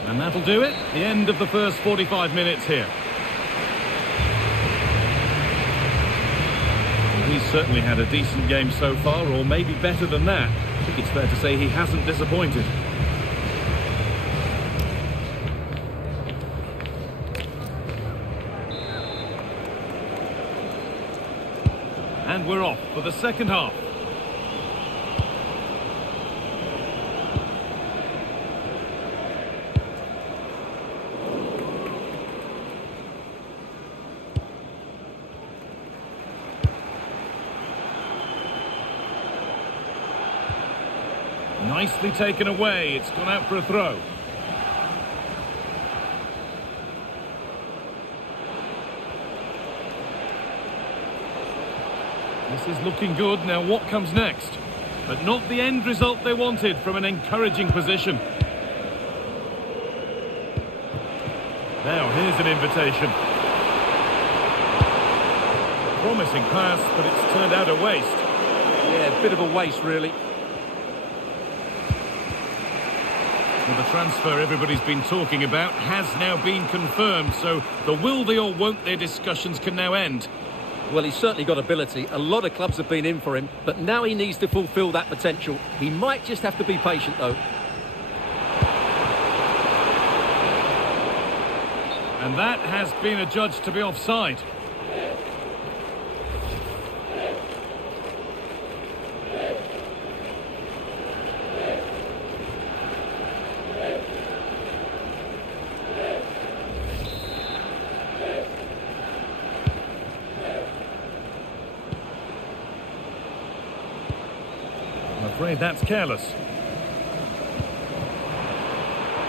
And that'll do it. The end of the first 45 minutes here. He's certainly had a decent game so far, or maybe better than that. I think it's fair to say he hasn't disappointed. And we're off for the second half. Nicely taken away. It's gone out for a throw. This is looking good. Now what comes next? But not the end result they wanted from an encouraging position. Now here's an invitation. Promising pass, but it's turned out a waste. Yeah, a bit of a waste, really. Well, the transfer everybody's been talking about has now been confirmed, so the will they or won't they discussions can now end. Well, he's certainly got ability. A lot of clubs have been in for him, but now he needs to fulfil that potential. He might just have to be patient, though. And that has been adjudged to be offside. I'm afraid that's careless.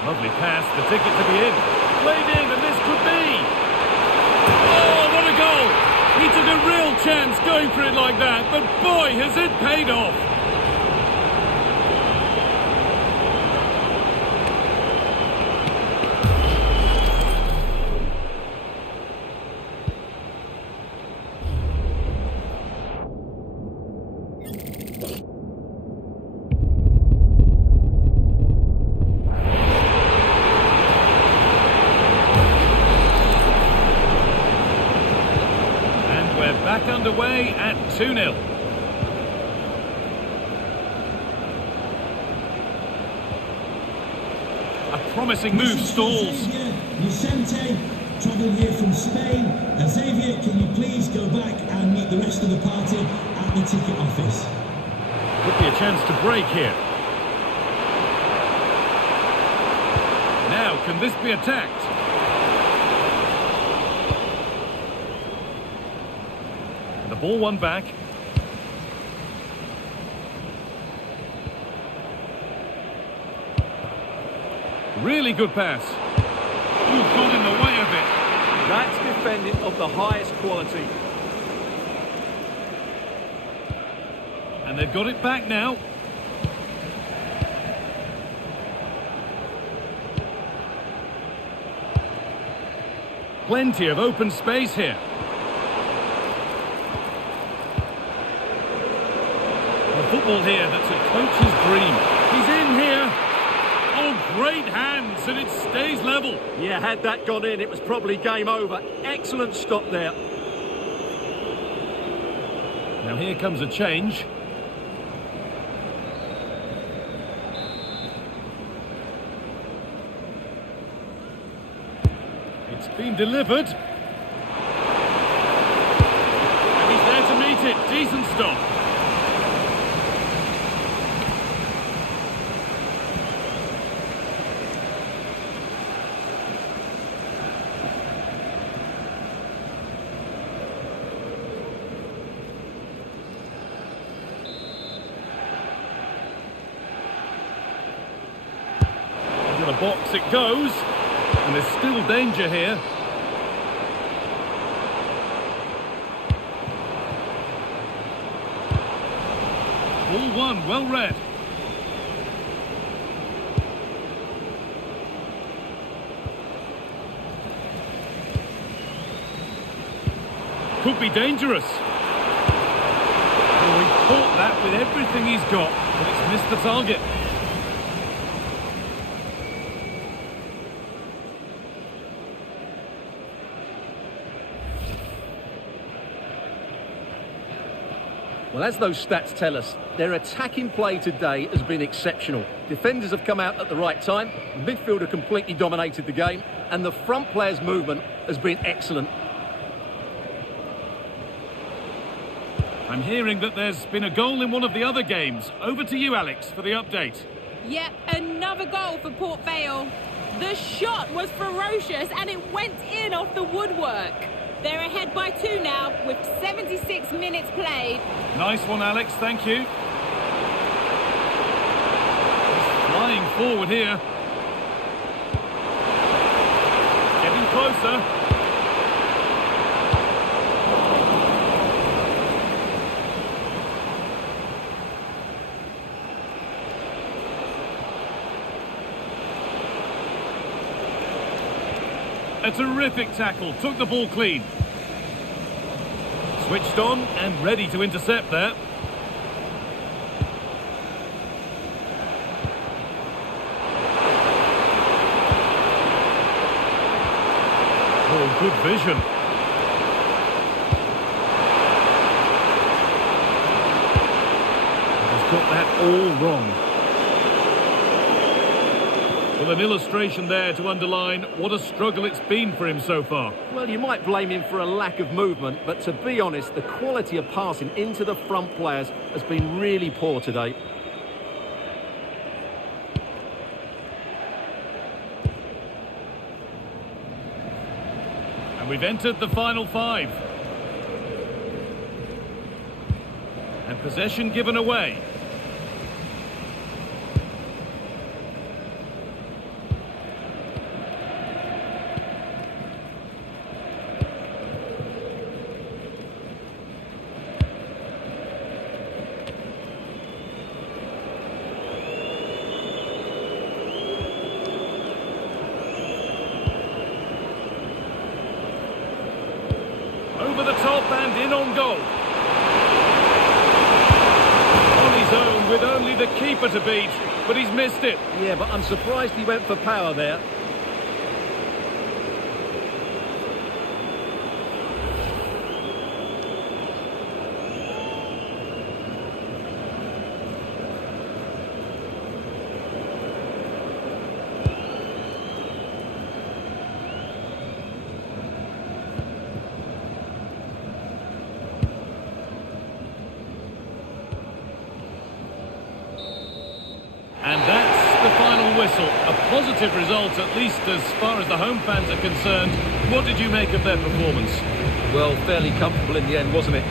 Lovely pass, the ticket to be in. Played in, and this could be. Oh, what a goal! He took a real chance going for it like that, but boy, has it paid off! Back underway at 2-0. A promising move stalls. Vicente, travelling here from Spain. Xavier, can you please go back and meet the rest of the party at the ticket office? Could be a chance to break here. Now, can this be attacked? The ball won back. Really good pass. Ooh, got in the way of it. That's defending of the highest quality. And they've got it back now. Plenty of open space here. Football here that's a coach's dream. He's in here. Oh, great hands, and it stays level. Yeah, had that gone in, it was probably game over. Excellent stop there. Now here comes a change. It's been delivered. And he's there to meet it. Decent stop. The box it goes, and there's still danger here. Ball one, well read. Could be dangerous. Oh, he caught that with everything he's got, but it's missed the target. Well, as those stats tell us, their attacking play today has been exceptional. Defenders have come out at the right time, midfield have completely dominated the game, and the front players' movement has been excellent. I'm hearing that there's been a goal in one of the other games. Over to you, Alex, for the update. Yep, another goal for Port Vale. The shot was ferocious and it went in off the woodwork. They're ahead by 2 now with 76 minutes played. Nice one, Alex, thank you. He's flying forward here. Getting closer. A terrific tackle, took the ball clean. Switched on and ready to intercept there. Oh, good vision. He's got that all wrong. Well, an illustration there to underline what a struggle it's been for him so far. Well, you might blame him for a lack of movement, but to be honest, the quality of passing into the front players has been really poor today. And we've entered the final 5. And possession given away. Over the top and in on goal. On his own with only the keeper to beat, but he's missed it. Yeah, but I'm surprised he went for power there. And that's the final whistle. A positive result, at least as far as the home fans are concerned. What did you make of their performance? Well, fairly comfortable in the end, wasn't it?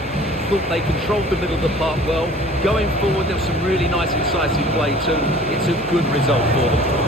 Thought they controlled the middle of the park well. Going forward, there was some really nice, incisive play too. It's a good result for them.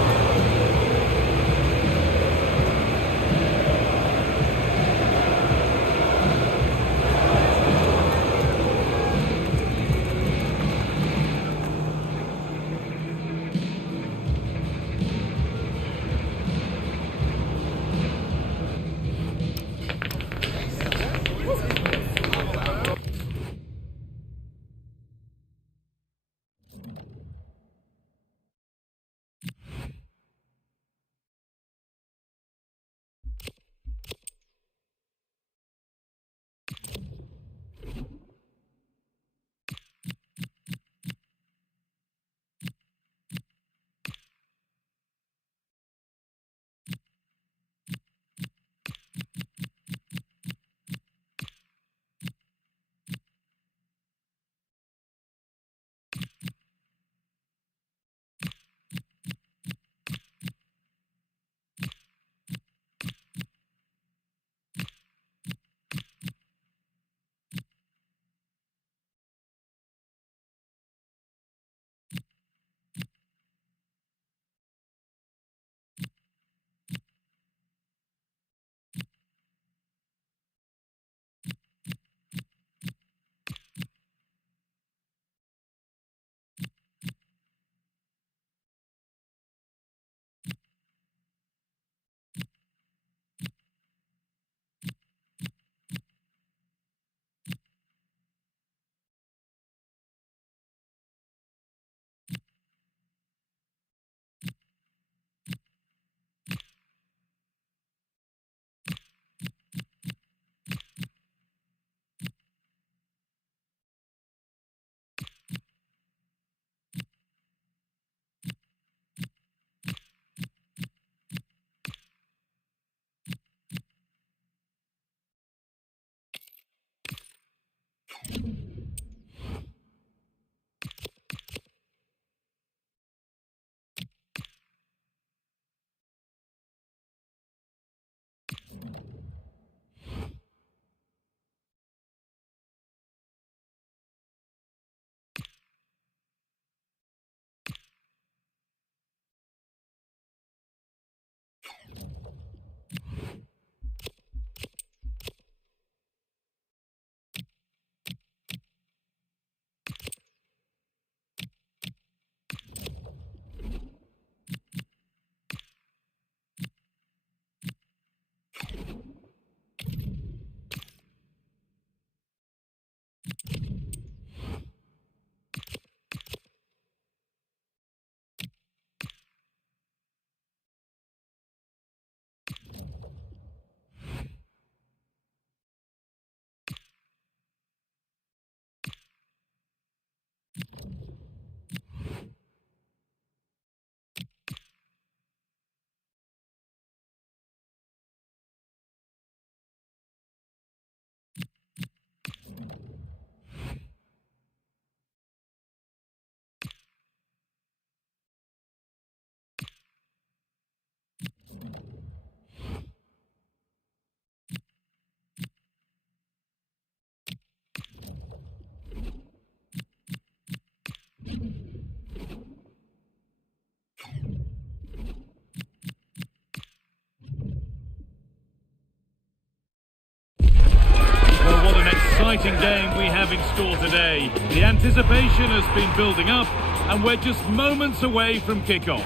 Well, what an exciting game we have in store today. The anticipation has been building up, and we're just moments away from kickoff.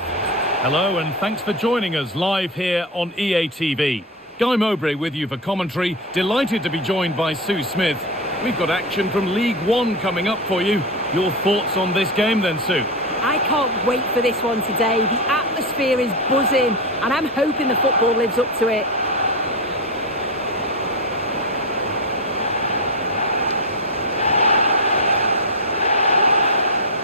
Hello, and thanks for joining us live here on EA TV. Guy Mowbray with you for commentary. Delighted to be joined by Sue Smith. We've got action from League One coming up for you. Your thoughts on this game then, Sue? I can't wait for this one today. The atmosphere is buzzing, and I'm hoping the football lives up to it.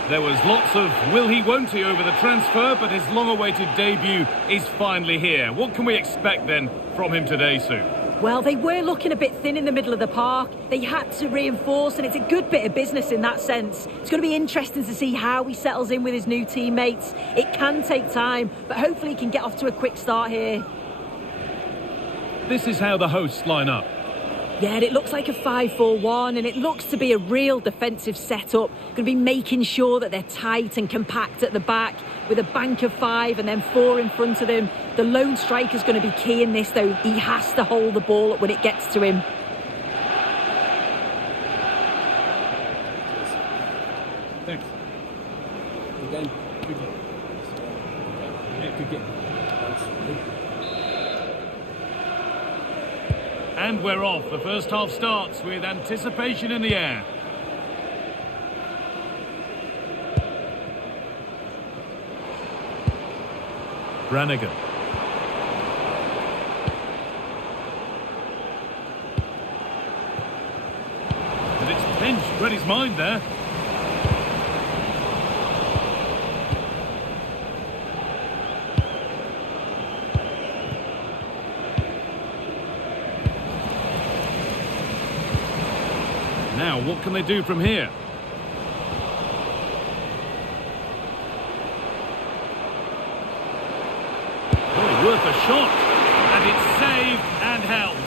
There was lots of will he, won't he over the transfer, but his long-awaited debut is finally here. What can we expect then from him today, Sue? Well, they were looking a bit thin in the middle of the park. They had to reinforce, and it's a good bit of business in that sense. It's going to be interesting to see how he settles in with his new teammates. It can take time, but hopefully he can get off to a quick start here. This is how the hosts line up. Yeah, it looks like a 5-4-1, and it looks to be a real defensive setup. Going to be making sure that they're tight and compact at the back with a bank of 5 and then 4 in front of them. The lone striker's going to be key in this, though. He has to hold the ball up when it gets to him. Thanks. Good game. Good game. Yeah, good game. Thanks. And we're off. The first half starts with anticipation in the air. Brannigan. And it's pinched. Read his mind there. Now, what can they do from here? Oh, worth a shot. And it's saved and held.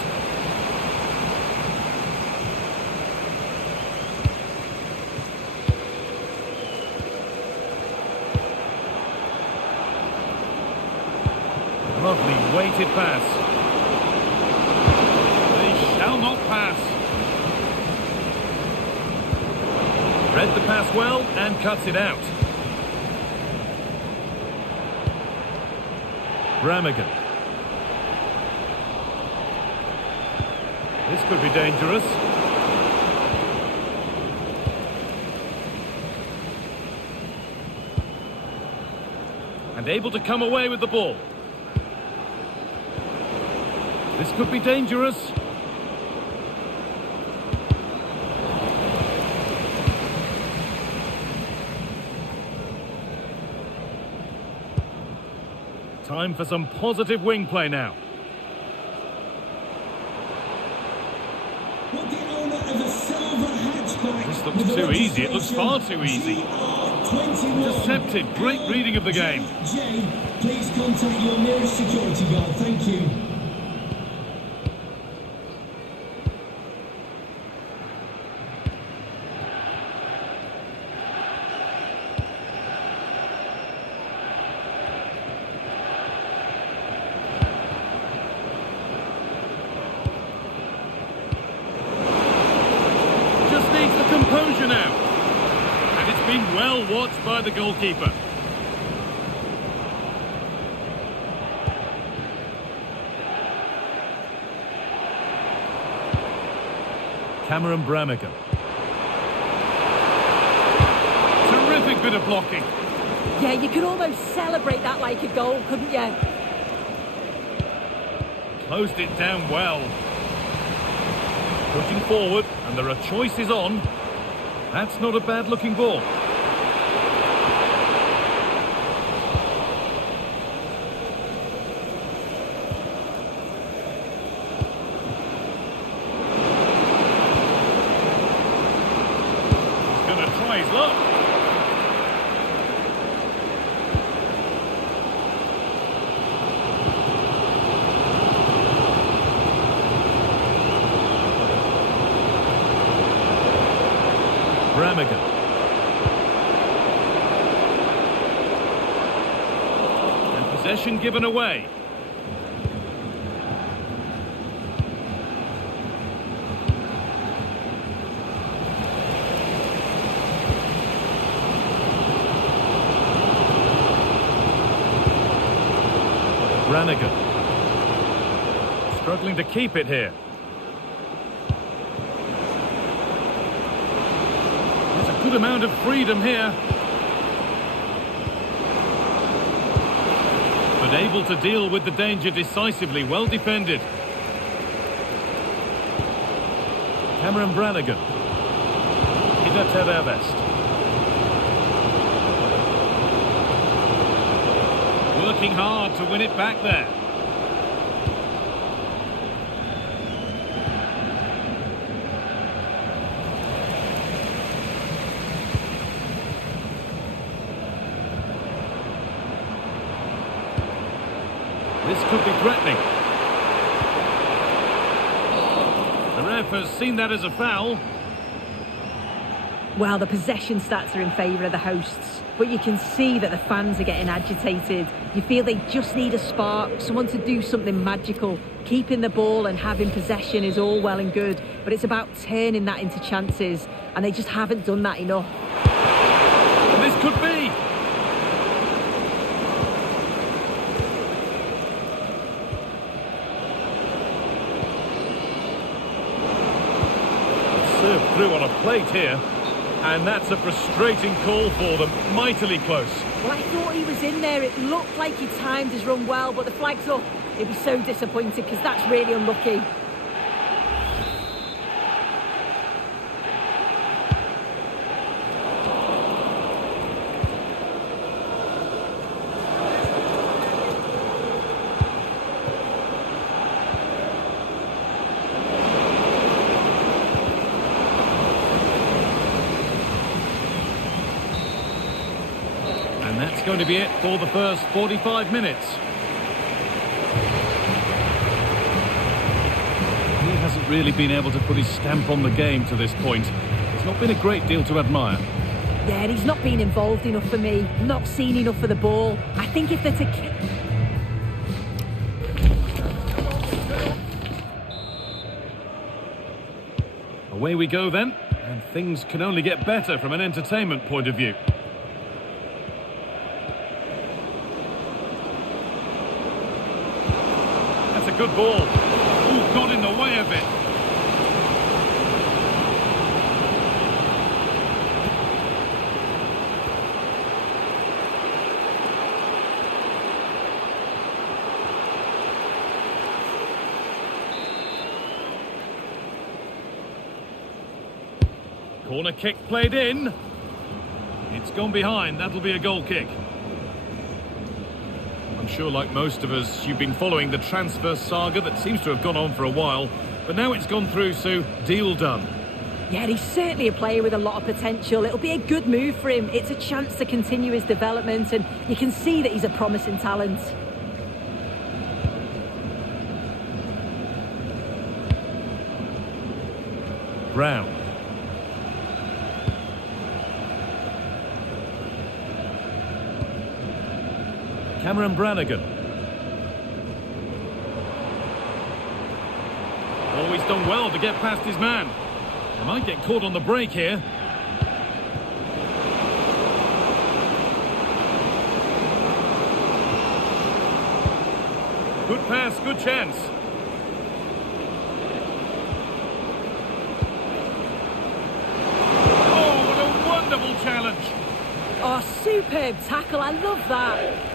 Lovely weighted pass. They shall not pass. Read the pass well and cuts it out. Brannigan. This could be dangerous. And able to come away with the ball. This could be dangerous. Time for some positive wing play now. What the owner of a silver hatchback. This looks too easy. It looks far too easy. Intercepted. Great reading of the game. Jay, please contact your nearest security guard. Thank you. Composure now, and it's been well watched by the goalkeeper. Cameron Brannigan. Terrific bit of blocking. Yeah, you could almost celebrate that like a goal, couldn't you? Closed it down well. Pushing forward, and there are choices on. That's not a bad looking ball. always look. Bramigan. And possession given away. Bramigan. Struggling to keep it here. Good amount of freedom here. But able to deal with the danger decisively, well defended. Cameron Brannigan. Ida Terevest. Working hard to win it back there. This could be threatening. The ref has seen that as a foul. Well, the possession stats are in favour of the hosts, but you can see that the fans are getting agitated. You feel they just need a spark, someone to do something magical. Keeping the ball and having possession is all well and good, but it's about turning that into chances, and they just haven't done that enough. And this could be. Served through on a plate here, and that's a frustrating call for them. Mightily close. Well, I thought he was in there. It looked like he timed his run well, but the flag's up. He'd be so disappointed because that's really unlucky. And that's going to be it for the first 45 minutes. He hasn't really been able to put his stamp on the game to this point. It's not been a great deal to admire. Yeah, he's not been involved enough for me, not seen enough for the ball. I think if they're to... Away we go then, and things can only get better from an entertainment point of view. That's a good ball. Ooh, got in the way of it. Corner kick played in. It's gone behind. That'll be a goal kick. I'm sure, like most of us, you've been following the transfer saga that seems to have gone on for a while, but now it's gone through, so deal done. Yeah, he's certainly a player with a lot of potential. It'll be a good move for him. It's a chance to continue his development, and you can see that he's a promising talent. Brown. Cameron Brannigan. Always done well to get past his man. He might get caught on the break here. Good pass, good chance. Oh, what a wonderful challenge. Oh, superb tackle. I love that.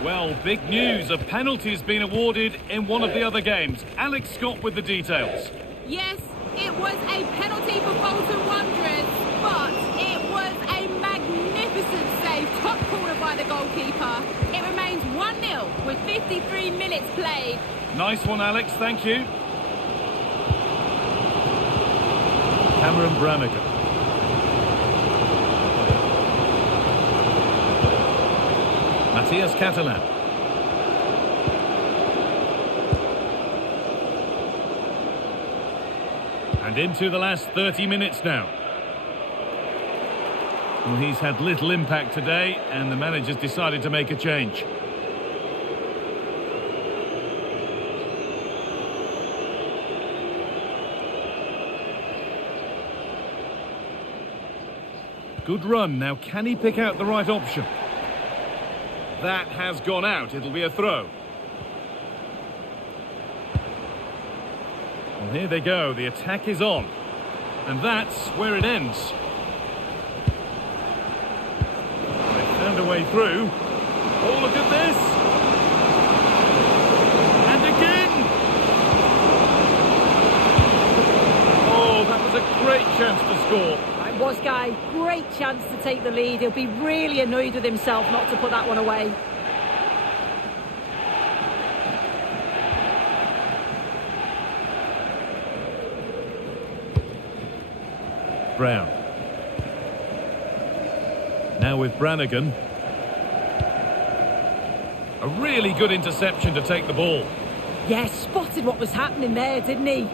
Well, big news. A penalty has been awarded in one of the other games. Alex Scott with the details. Yes, it was a penalty for Bolton Wanderers, but it was a magnificent save, top corner by the goalkeeper. It remains 1-0 with 53 minutes played. Nice one, Alex. Thank you. Cameron Brannigan. Matthias Catalan. And into the last 30 minutes now. Well, he's had little impact today, and the manager's decided to make a change. Good run. Now, can he pick out the right option? That has gone out. It'll be a throw. Well, here they go. The attack is on. And that's where it ends. They found a way through. Oh, look at this. And again. Oh, that was a great chance to score. It was, Guy. Great chance to take the lead. He'll be really annoyed with himself not to put that one away. Brown. Now with Brannigan. A really good interception to take the ball. Yeah, spotted what was happening there, didn't he?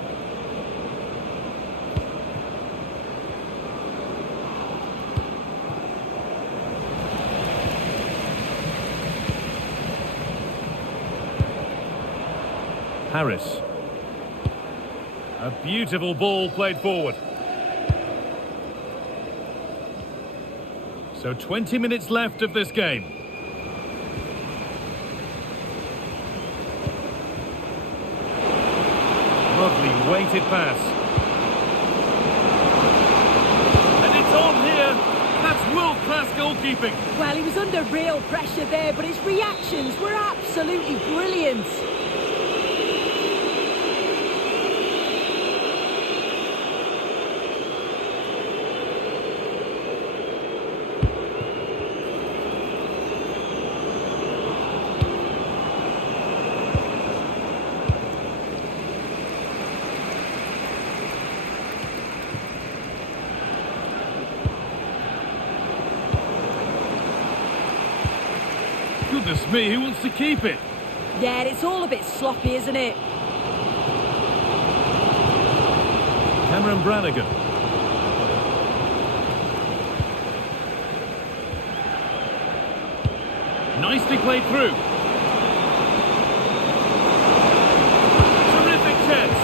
Harris. A beautiful ball played forward. So 20 minutes left of this game. Lovely weighted pass. And it's on here. That's world-class goalkeeping. Well, he was under real pressure there, but his reactions were absolutely brilliant. Goodness me, who wants to keep it? Yeah, it's all a bit sloppy, isn't it? Cameron Brannigan. Nicely played through. Terrific chance.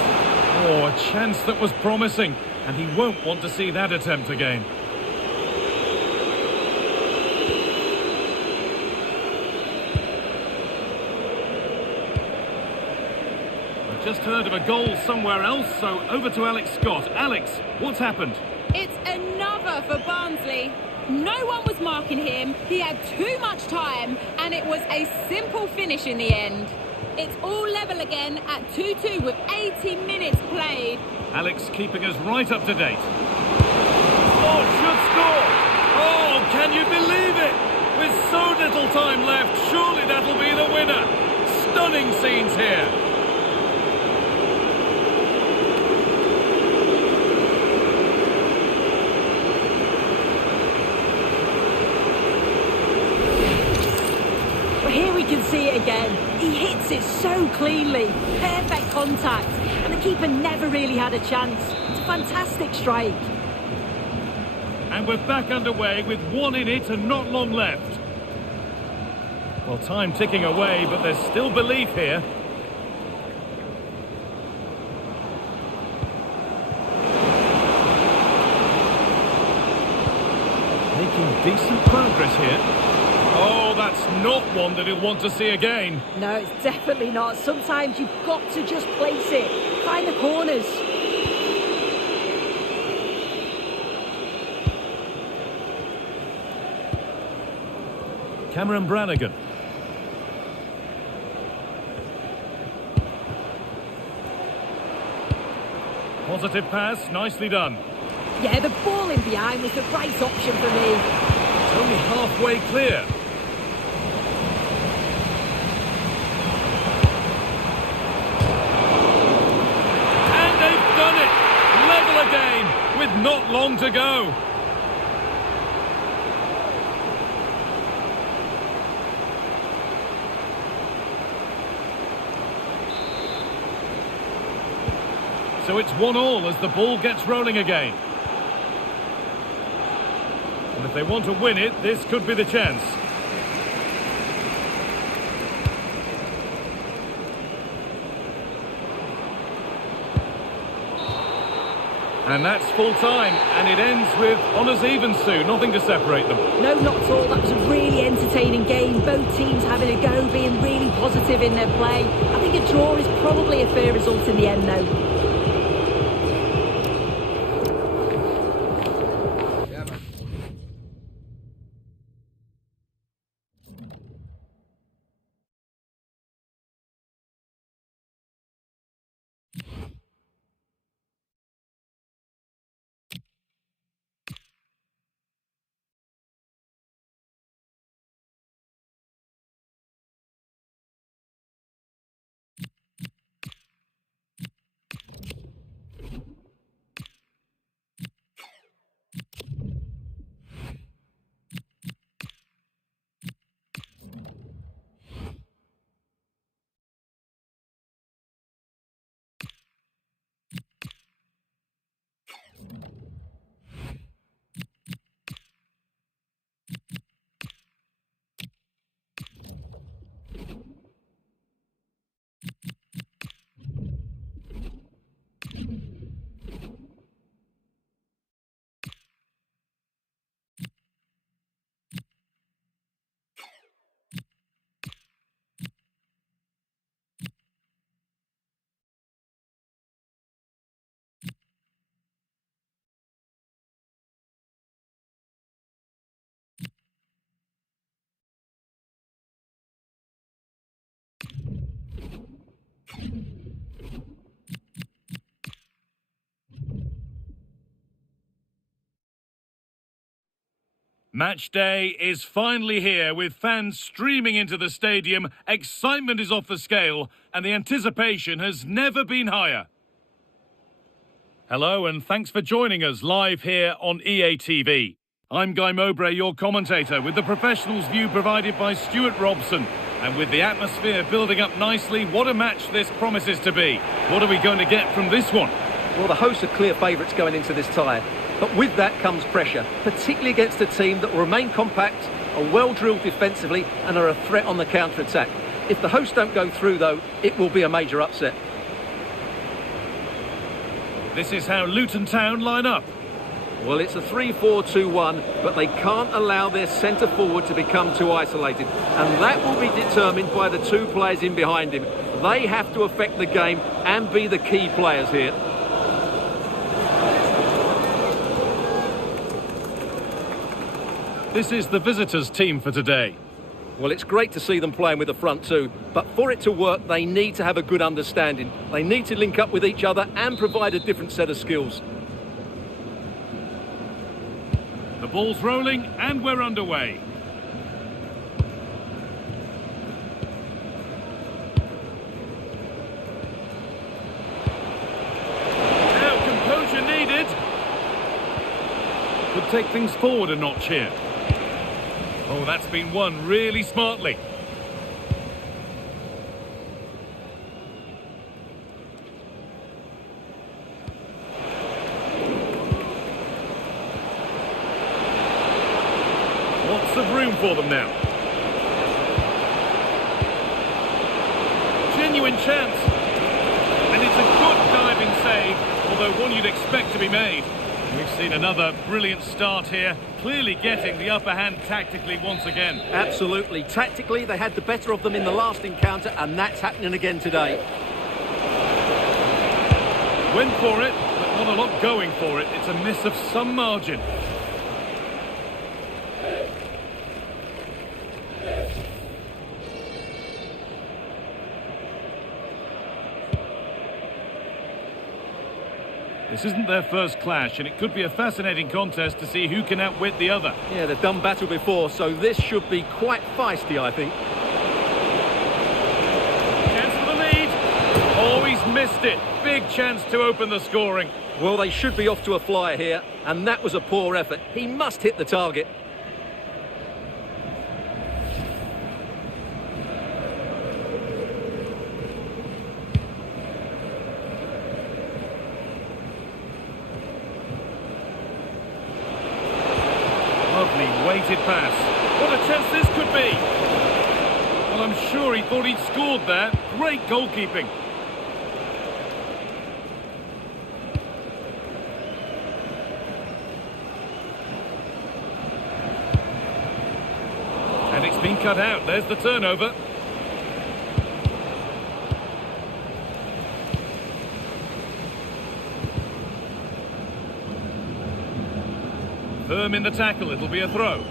Oh, a chance that was promising, and he won't want to see that attempt again. Just heard of a goal somewhere else, so over to Alex Scott. Alex, what's happened? It's another for Barnsley. No one was marking him, he had too much time, and it was a simple finish in the end. It's all level again at 2-2 with 80 minutes played. Alex keeping us right up to date. Oh, should score! Oh, can you believe it? With so little time left, surely that'll be the winner. Stunning scenes here. Here we can see it again. He hits it so cleanly. Perfect contact. And the keeper never really had a chance. It's a fantastic strike. And we're back underway with one in it and not long left. Well, time ticking away, but there's still belief here. Making decent progress here. Oh, that's not one that he'll want to see again. No, it's definitely not. Sometimes you've got to just place it. Find the corners. Cameron Brannigan. Positive pass, nicely done. Yeah, the ball in behind was the right option for me. It's only halfway clear. Again, with not long to go. So it's 1-1 as the ball gets rolling again. And if they want to win it, this could be the chance. And that's full time, and it ends with honours even, Sue. Nothing to separate them. No, not at all. That was a really entertaining game. Both teams having a go, being really positive in their play. I think a draw is probably a fair result in the end, though. Match day is finally here, with fans streaming into the stadium. Excitement is off the scale, and the anticipation has never been higher. Hello, and thanks for joining us live here on EA TV. I'm Guy Mowbray, your commentator, with the professionals' view provided by Stuart Robson. And with the atmosphere building up nicely, what a match this promises to be. What are we going to get from this one? Well, the hosts are clear favourites going into this tie. But with that comes pressure, particularly against a team that will remain compact, are well-drilled defensively and are a threat on the counter-attack. If the hosts don't go through, though, it will be a major upset. This is how Luton Town line up. Well, it's a 3-4-2-1, but they can't allow their centre-forward to become too isolated. And that will be determined by the two players in behind him. They have to affect the game and be the key players here. This is the visitors' team for today. Well, it's great to see them playing with the front two, but for it to work, they need to have a good understanding. They need to link up with each other and provide a different set of skills. The ball's rolling and we're underway. Now composure needed. Could take things forward a notch here. Oh, that's been won really smartly. Lots of room for them now. Genuine chance. And it's a good diving save, although one you'd expect to be made. We've seen another brilliant start here, clearly getting the upper hand tactically once again. Absolutely. Tactically, they had the better of them in the last encounter, and that's happening again today. Went for it, but not a lot going for it. It's a miss of some margin. This isn't their first clash, and it could be a fascinating contest to see who can outwit the other. Yeah, they've done battle before, so this should be quite feisty, I think. Chance for the lead. Oh, he's missed it. Big chance to open the scoring. Well, they should be off to a flyer here, and that was a poor effort. He must hit the target. Lovely weighted pass. What a chance this could be. Well, I'm sure he thought he'd scored there. Great goalkeeping. And it's been cut out. There's the turnover. Firm in the tackle, it'll be a throw.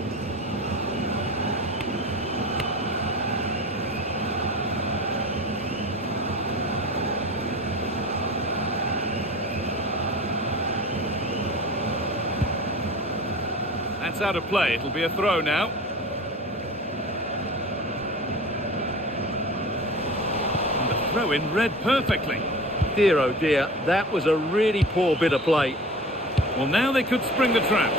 That's out of play, it'll be a throw now. And the throw-in read perfectly. Dear oh dear, that was a really poor bit of play. Well, now they could spring the trap.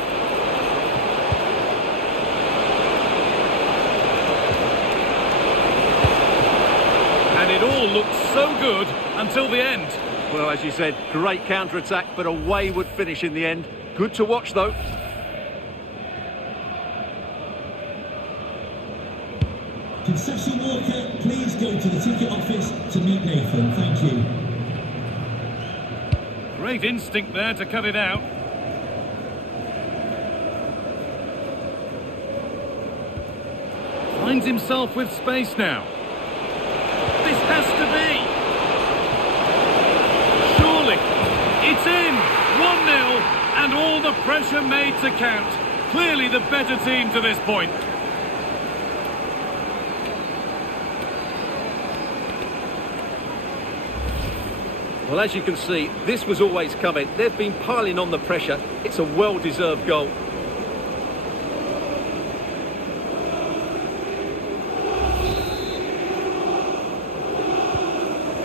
And it all looked so good until the end. Well, as you said, great counter-attack, but a wayward finish in the end. Good to watch, though. Concession Walker, please go to the ticket office to meet Nathan. Thank you. Great instinct there to cut it out. Finds himself with space now. This has to be. Surely. It's in. 1-0 and all the pressure made to count. Clearly the better team to this point. Well, as you can see, this was always coming. They've been piling on the pressure. It's a well-deserved goal.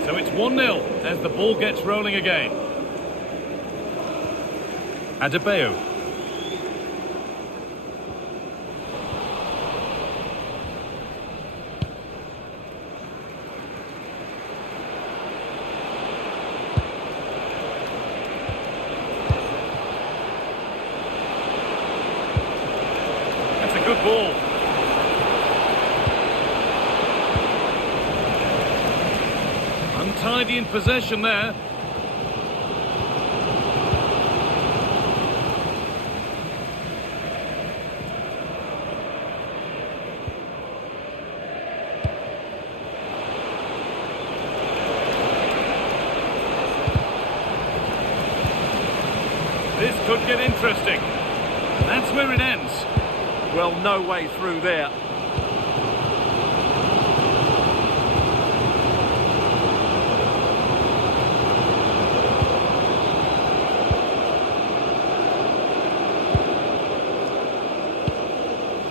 So it's 1-0 as the ball gets rolling again. Adebayo. Good ball. Untidy in possession there. This could get interesting. That's where it ends. Well, no way through there.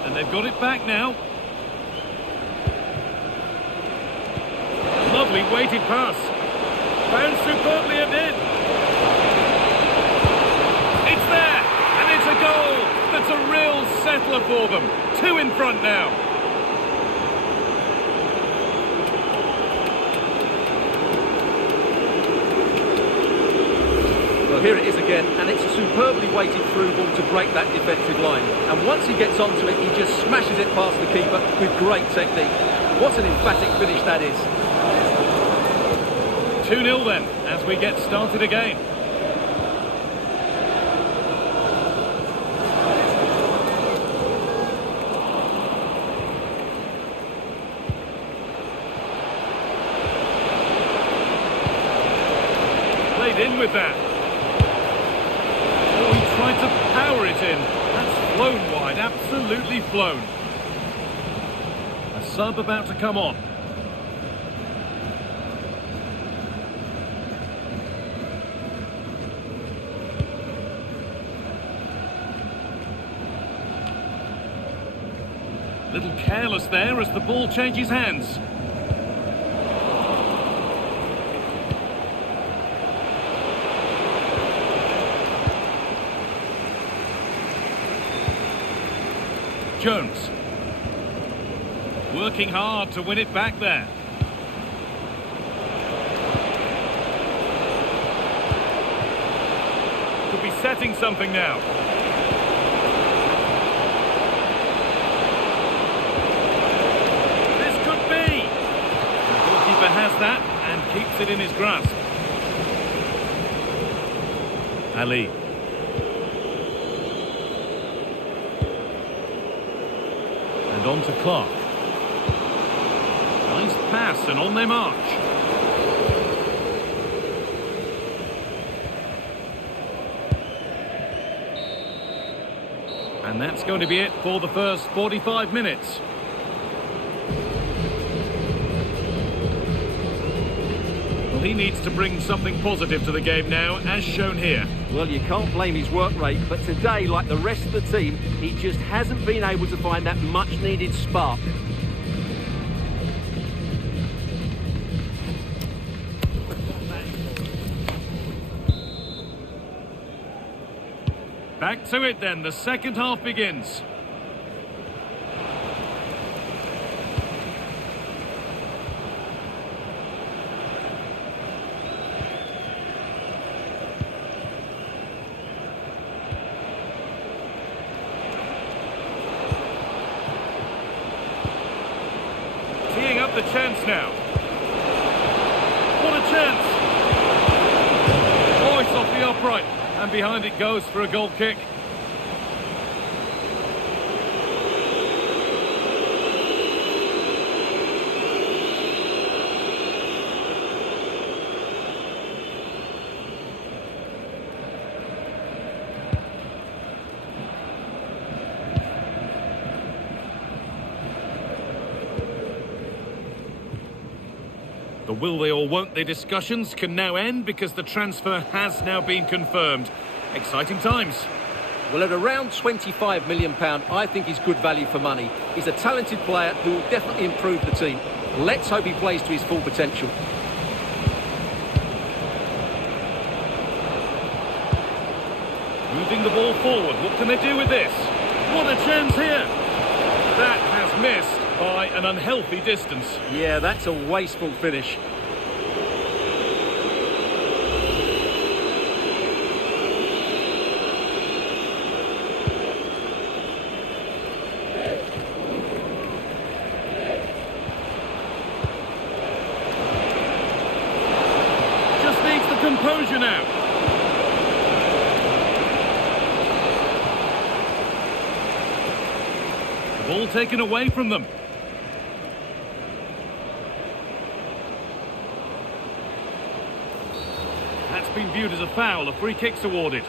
And they've got it back now. Lovely weighted pass. Found superbly and in. It's there, and it's a goal. That's a real settler for them. 2 in front now. Well, here it is again, and it's a superbly weighted through ball to break that defensive line. And once he gets onto it, he just smashes it past the keeper with great technique. What an emphatic finish that is. 2-0 then, as we get started again. In with that. Oh, he tried to power it in. That's flown wide, absolutely flown. A sub about to come on. Little careless there as the ball changes hands. Jones. Working hard to win it back there. Could be setting something now. that and keeps it in his grasp. Ali. And on to Clark. Nice pass and on they march. And that's going to be it for the first 45 minutes. Well, he needs to bring something positive to the game now, as shown here. Well, you can't blame his work rate, but today, like the rest of the team, he just hasn't been able to find that much-needed spark. Back to it then, the second half begins. Teeing up the chance now. What a chance! Oh, it's off the upright. And behind it goes for a goal kick. The will they or won't they discussions can now end because the transfer has now been confirmed. Exciting times. Well, at around £25 million, I think he's good value for money. He's a talented player who will definitely improve the team. Let's hope he plays to his full potential. Moving the ball forward, what can they do with this? What a chance here! That has missed by an unhealthy distance. Yeah, that's a wasteful finish. Just needs the composure now. The ball taken away from them. That's been viewed as a foul. A free kick's awarded.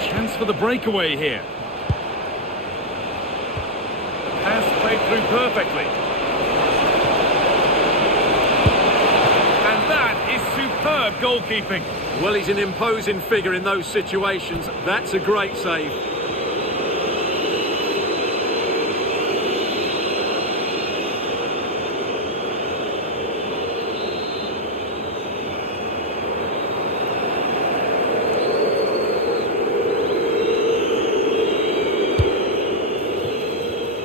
Chance for the breakaway here. Pass played through perfectly. And that is superb goalkeeping. Well, he's an imposing figure in those situations. That's a great save.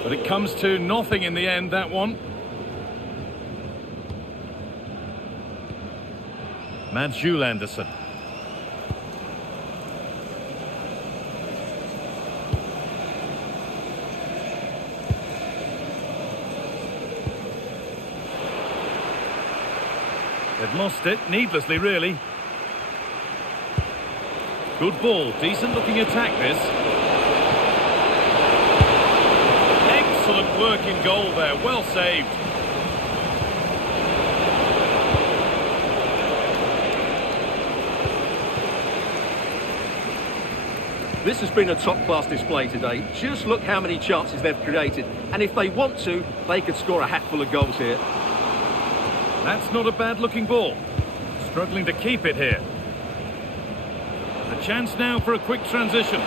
But it comes to nothing in the end, that one. Mads Anderson. They've lost it, needlessly really. Good ball, decent looking attack this. Excellent work in goal there, well saved. This has been a top-class display today. Just look how many chances they've created. And if they want to, they could score a hatful of goals here. That's not a bad-looking ball. Struggling to keep it here. A chance now for a quick transition.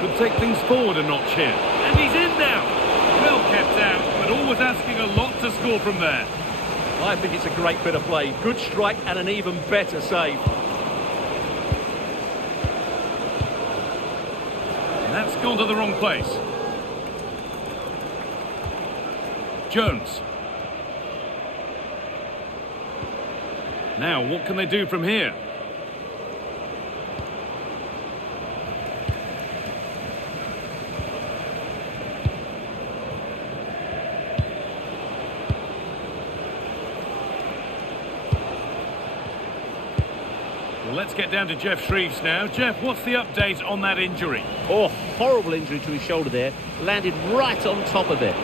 Could take things forward a notch here. And he's in now. Well kept out, but always asking a lot to score from there. I think it's a great bit of play. Good strike and an even better save. And that's gone to the wrong place. Jones. Now, what can they do from here? Well, let's get down to Jeff Shreves now. Jeff, what's the update on that injury? Oh, horrible injury to his shoulder there. Landed right on top of it.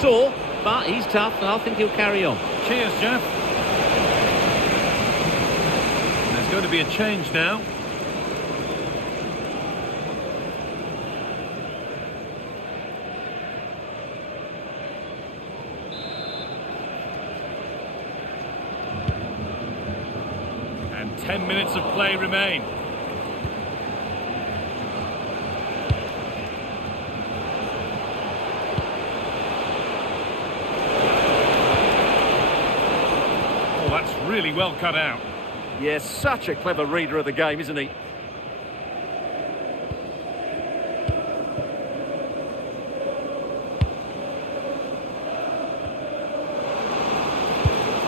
Sore, but he's tough and I think he'll carry on. Cheers, Jeff. There's going to be a change now. And 10 minutes of play remain. Oh, that's really well cut out. Yes, such a clever reader of the game, isn't he?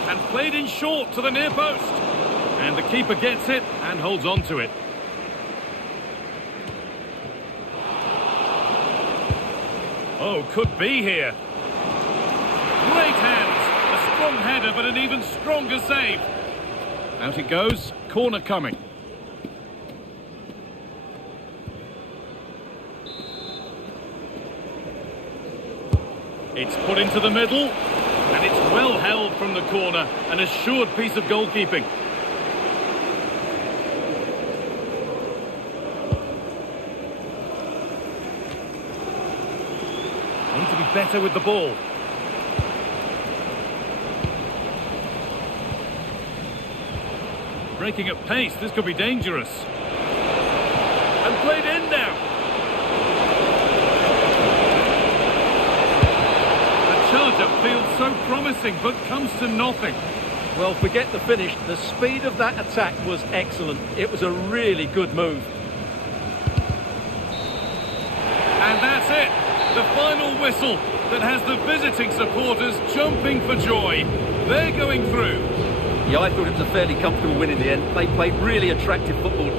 And played in short to the near post. And the keeper gets it and holds on to it. Oh, could be here. Great hands. A strong header, but an even stronger save. Out it goes. Corner coming. It's put into the middle. And it's well held from the corner. An assured piece of goalkeeping. Need to be better with the ball. Breaking at pace, this could be dangerous. And played in now. The charge-up feels so promising, but comes to nothing. Well, forget the finish. The speed of that attack was excellent. It was a really good move. And that's it. The final whistle that has the visiting supporters jumping for joy. They're going through. Yeah, I thought it was a fairly comfortable win in the end. They played really attractive football.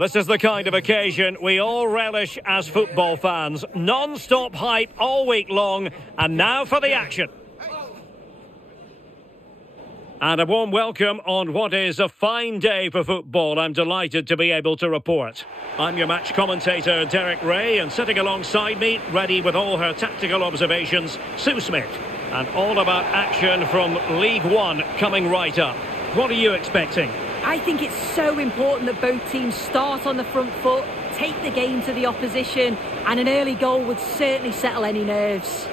This is the kind of occasion we all relish as football fans. Non-stop hype all week long, and now for the action. And a warm welcome on what is a fine day for football. I'm delighted to be able to report. I'm your match commentator, Derek Ray, and sitting alongside me, ready with all her tactical observations, Sue Smith. And all about action from League One coming right up. What are you expecting? I think it's so important that both teams start on the front foot, take the game to the opposition, and an early goal would certainly settle any nerves.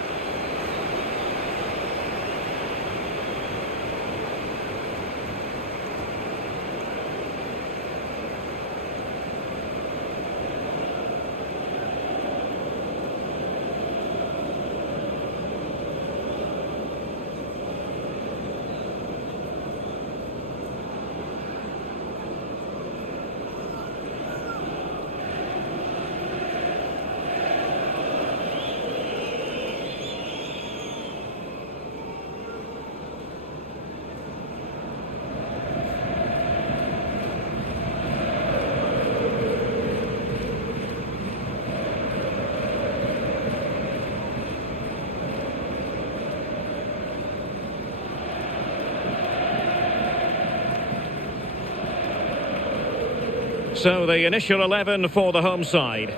So the initial 11 for the home side.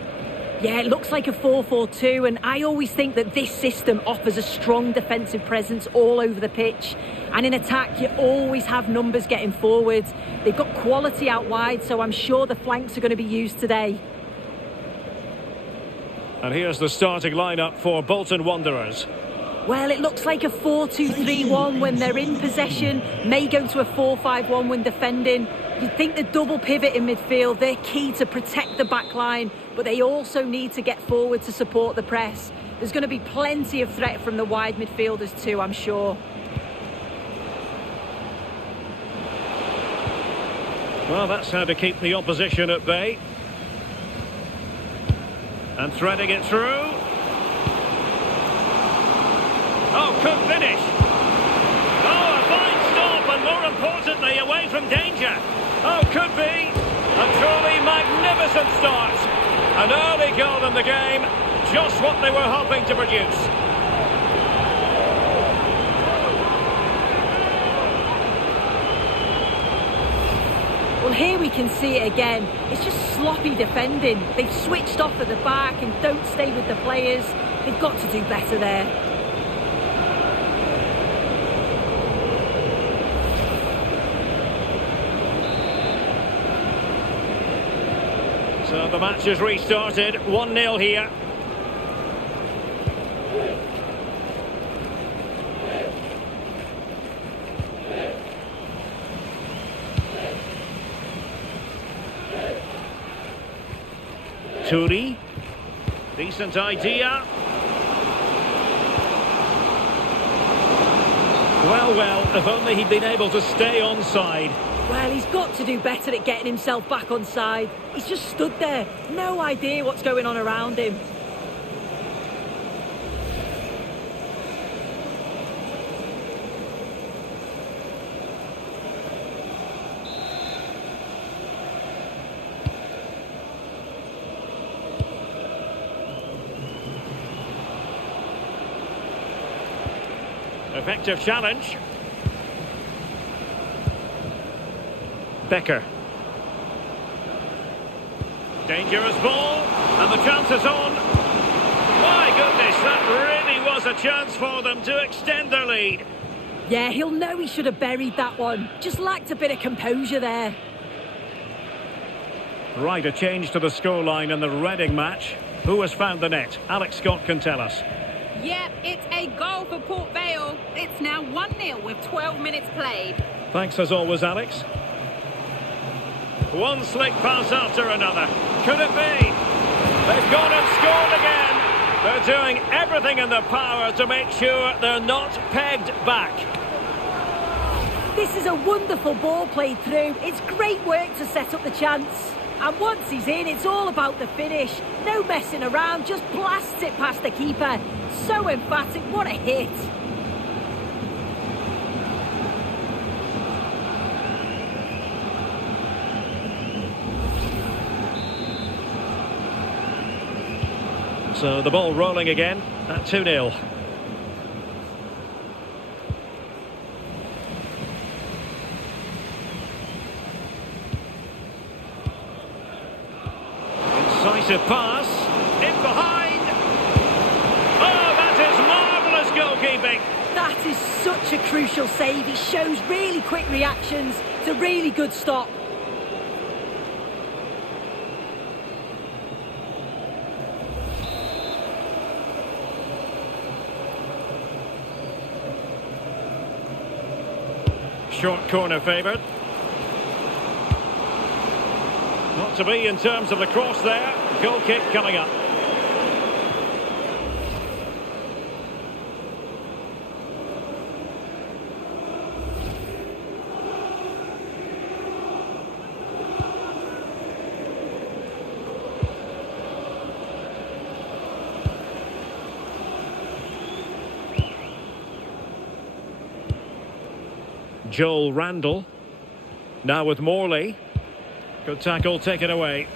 Yeah, it looks like a 4-4-2, and I always think that this system offers a strong defensive presence all over the pitch. And in attack, you always have numbers getting forward. They've got quality out wide, so I'm sure the flanks are going to be used today. And here's the starting lineup for Bolton Wanderers. Well, it looks like a 4-2-3-1 when they're in possession, may go to a 4-5-1 when defending. You'd think the double pivot in midfield, they're key to protect the back line, but they also need to get forward to support the press. There's going to be plenty of threat from the wide midfielders too, I'm sure. Well, that's how to keep the opposition at bay. And threading it through. Oh, could finish. Oh, a fine stop, and more importantly, away from danger. Oh, could be. A truly magnificent start. An early goal in the game, just what they were hoping to produce. Well, here we can see it again. It's just sloppy defending. They've switched off at the back and don't stay with the players. They've got to do better there. So the match has restarted, 1-0 here. Turi, decent idea. Well, if only he'd been able to stay onside. Well, he's got to do better at getting himself back on side. He's just stood there, no idea what's going on around him. Effective challenge. Becker. Dangerous ball, and the chance is on. My goodness, that really was a chance for them to extend their lead. Yeah, he'll know he should have buried that one. Just lacked a bit of composure there. Right, a change to the scoreline in the Reading match. Who has found the net? Alex Scott can tell us. Yep, it's a goal for Port Vale. It's now 1-0 with 12 minutes played. Thanks as always, Alex. One slick pass after another. Could it be? They've gone and scored again. They're doing everything in their power to make sure they're not pegged back. This is a wonderful ball played through. It's great work to set up the chance. And once he's in, it's all about the finish. No messing around, just blasts it past the keeper. So emphatic, what a hit. So the ball rolling again at 2-0. Incisive pass, in behind. Oh, that is marvellous goalkeeping. That is such a crucial save. He shows really quick reactions. It's a really good stop. Short corner favoured. Not to be in terms of the cross there. Goal kick coming up. Joel Randall. Now with Morley. Good tackle taken away.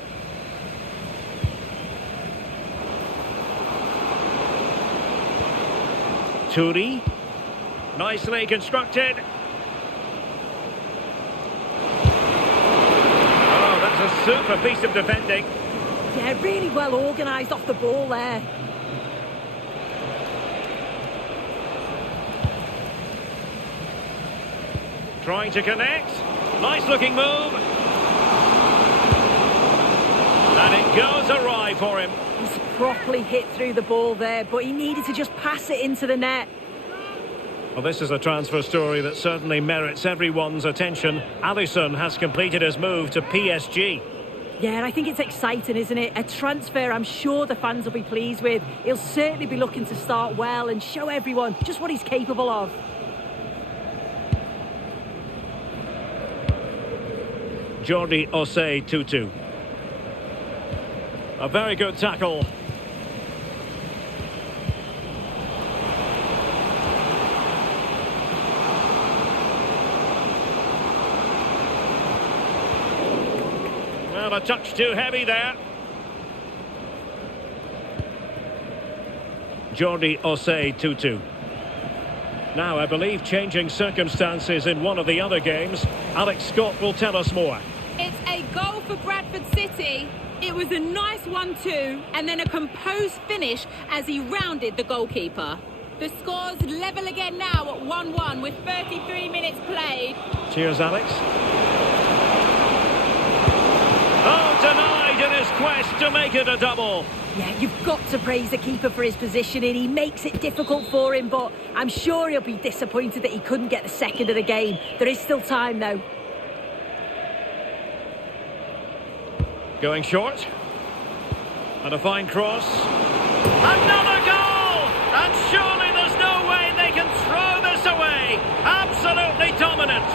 Turi. Nicely constructed. Oh, that's a super piece of defending. Yeah, really well organised off the ball there. Trying to connect. Nice looking move. And it goes awry for him. He's properly hit through the ball there, but he needed to just pass it into the net. Well, this is a transfer story that certainly merits everyone's attention. Alisson has completed his move to PSG. Yeah, and I think it's exciting, isn't it? A transfer I'm sure the fans will be pleased with. He'll certainly be looking to start well and show everyone just what he's capable of. Jordi Osei Tutu. A very good tackle. Well, a touch too heavy there. Jordi Osei Tutu. Now, I believe changing circumstances in one of the other games. Alex Scott will tell us more. It's a goal for Bradford City. It was a nice 1-2 and then a composed finish as he rounded the goalkeeper. The score's level again now at 1-1 with 33 minutes played. Cheers, Alex. Oh, denied in his quest to make it a double. Yeah, you've got to praise the keeper for his positioning. He makes it difficult for him, but I'm sure he'll be disappointed that he couldn't get the second of the game. There is still time, though. Going short. And a fine cross. Another goal! And surely there's no way they can throw this away. Absolutely dominant.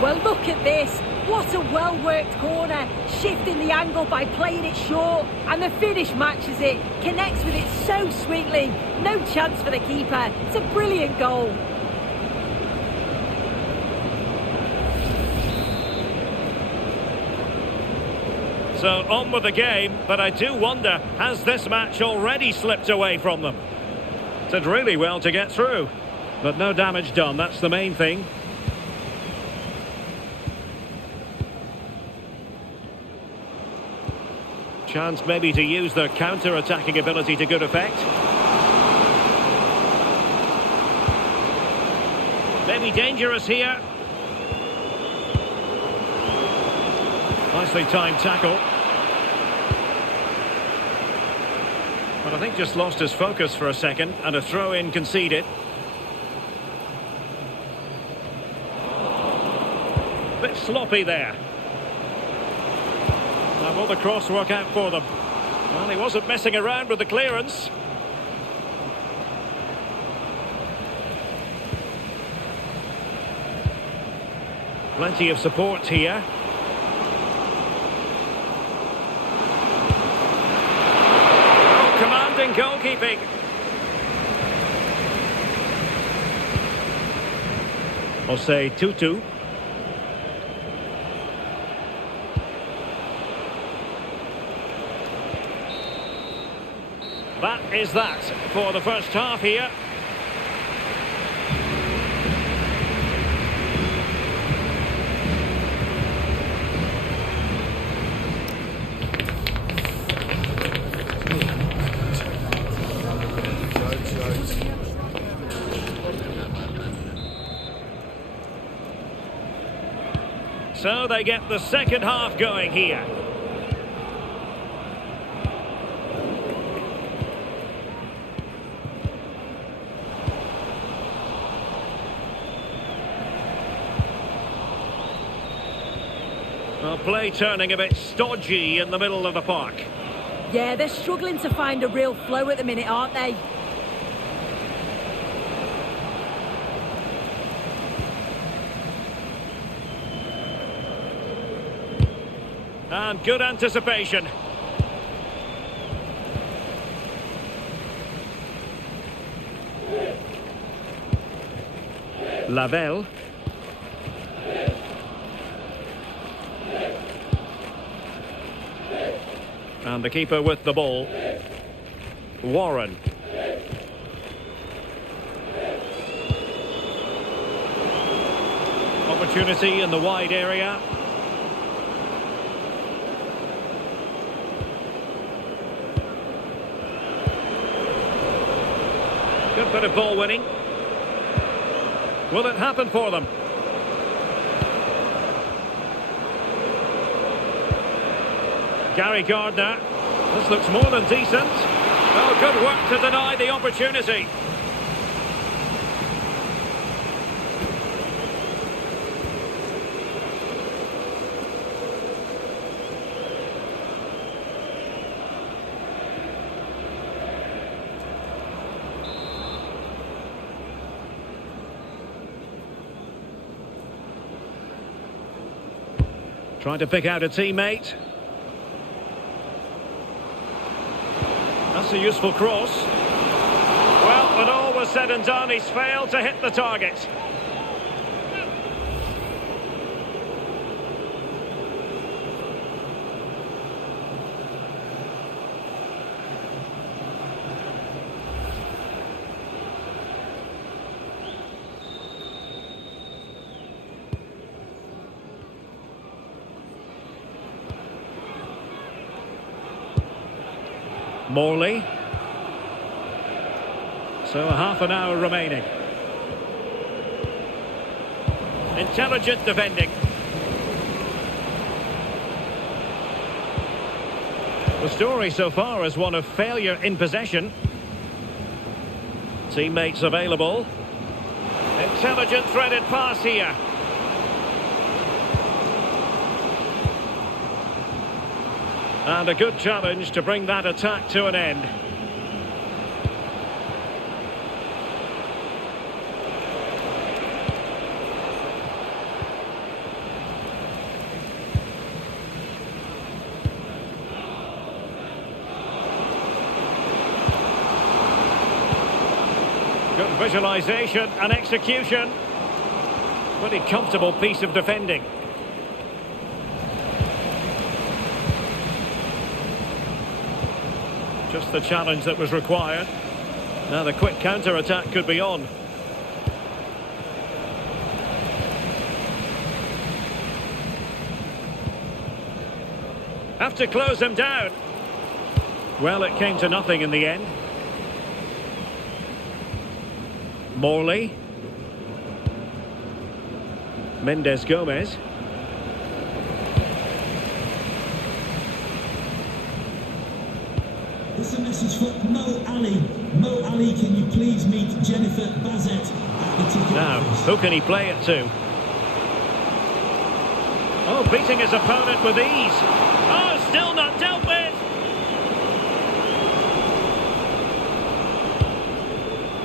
Well, look at this. What a well-worked corner. Shifting the angle by playing it short. And the finish matches it. Connects with it so sweetly. No chance for the keeper. It's a brilliant goal. So on with the game, but I do wonder, has this match already slipped away from them? Did really well to get through. But no damage done, that's the main thing. Chance maybe to use their counter-attacking ability to good effect. Maybe dangerous here. Nicely timed tackle. But I think just lost his focus for a second, and a throw-in conceded. Bit sloppy there. Now will the cross work out for them? Well, he wasn't messing around with the clearance. Plenty of support here. Oh, commanding goalkeeping. Osei Tutu. That is that for the first half here. So they get the second half going here. Well, play turning a bit stodgy in the middle of the park. Yeah, they're struggling to find a real flow at the minute, aren't they? And good anticipation. Lavelle. And the keeper with the ball. Warren. Opportunity in the wide area. Good bit of ball winning. Will it happen for them? Gary Gardner. This looks more than decent. Oh, good work to deny the opportunity. Trying to pick out a teammate. That's a useful cross. Well, when all was said and done, he's failed to hit the target. Morley. So a half an hour remaining. Intelligent defending. The story so far is one of failure in possession. Teammates available. Intelligent threaded pass here. And a good challenge to bring that attack to an end. Good visualisation and execution. Pretty comfortable piece of defending. Just the challenge that was required. Now the quick counter-attack could be on. Have to close them down. Well, it came to nothing in the end. Morley. Mendes Gomez. This is a message for Mo Ali. Mo Ali, can you please meet Jennifer Bazette at the ticket Now, office? who can he play it to? Oh, beating his opponent with ease. Oh, still not dealt with.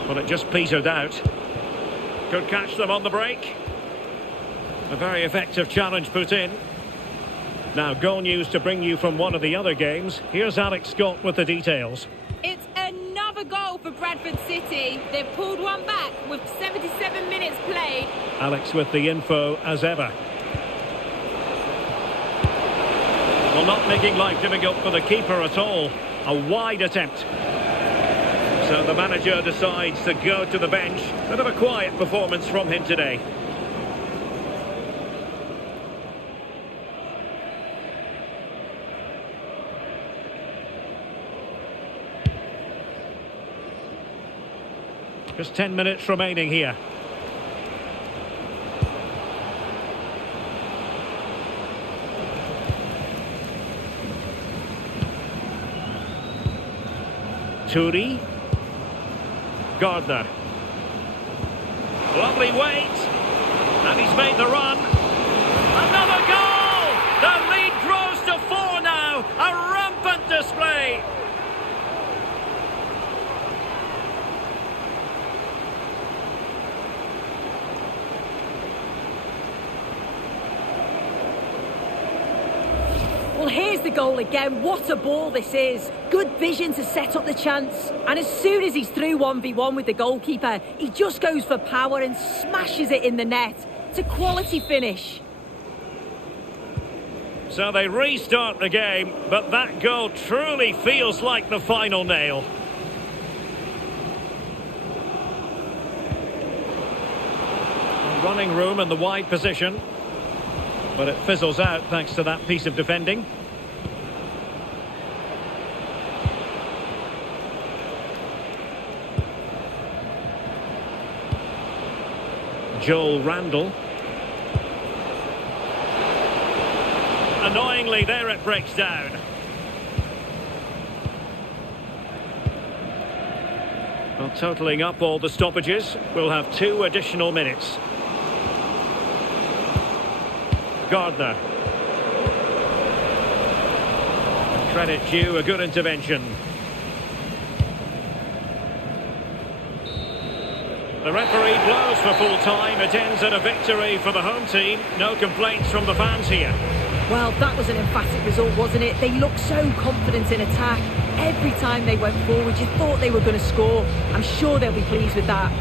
Well, it just petered out. Could catch them on the break. A very effective challenge put in. Now, goal news to bring you from one of the other games. Here's Alex Scott with the details. It's another goal for Bradford City. They've pulled one back with 77 minutes played. Alex with the info as ever. Well, not making life difficult for the keeper at all. A wide attempt. So the manager decides to go to the bench. Bit of a quiet performance from him today. Just 10 minutes remaining here. Turi. Gardner. Lovely weight. And he's made the run. Another goal! The lead grows to 4 now. A rampant display. Well, here's the goal again. What a ball this is. Good vision to set up the chance. And as soon as he's through 1v1 with the goalkeeper, he just goes for power and smashes it in the net. It's a quality finish. So they restart the game, but that goal truly feels like the final nail. Running room in the wide position. But it fizzles out thanks to that piece of defending. Joel Randall. Annoyingly, there it breaks down. Well, totalling up all the stoppages, we'll have 2 additional minutes. Gardner. Credit due, a good intervention. The referee blows for full time. It ends in a victory for the home team. No complaints from the fans here. Well, that was an emphatic result, wasn't it? They looked so confident in attack. Every time they went forward, you thought they were going to score. I'm sure they'll be pleased with that.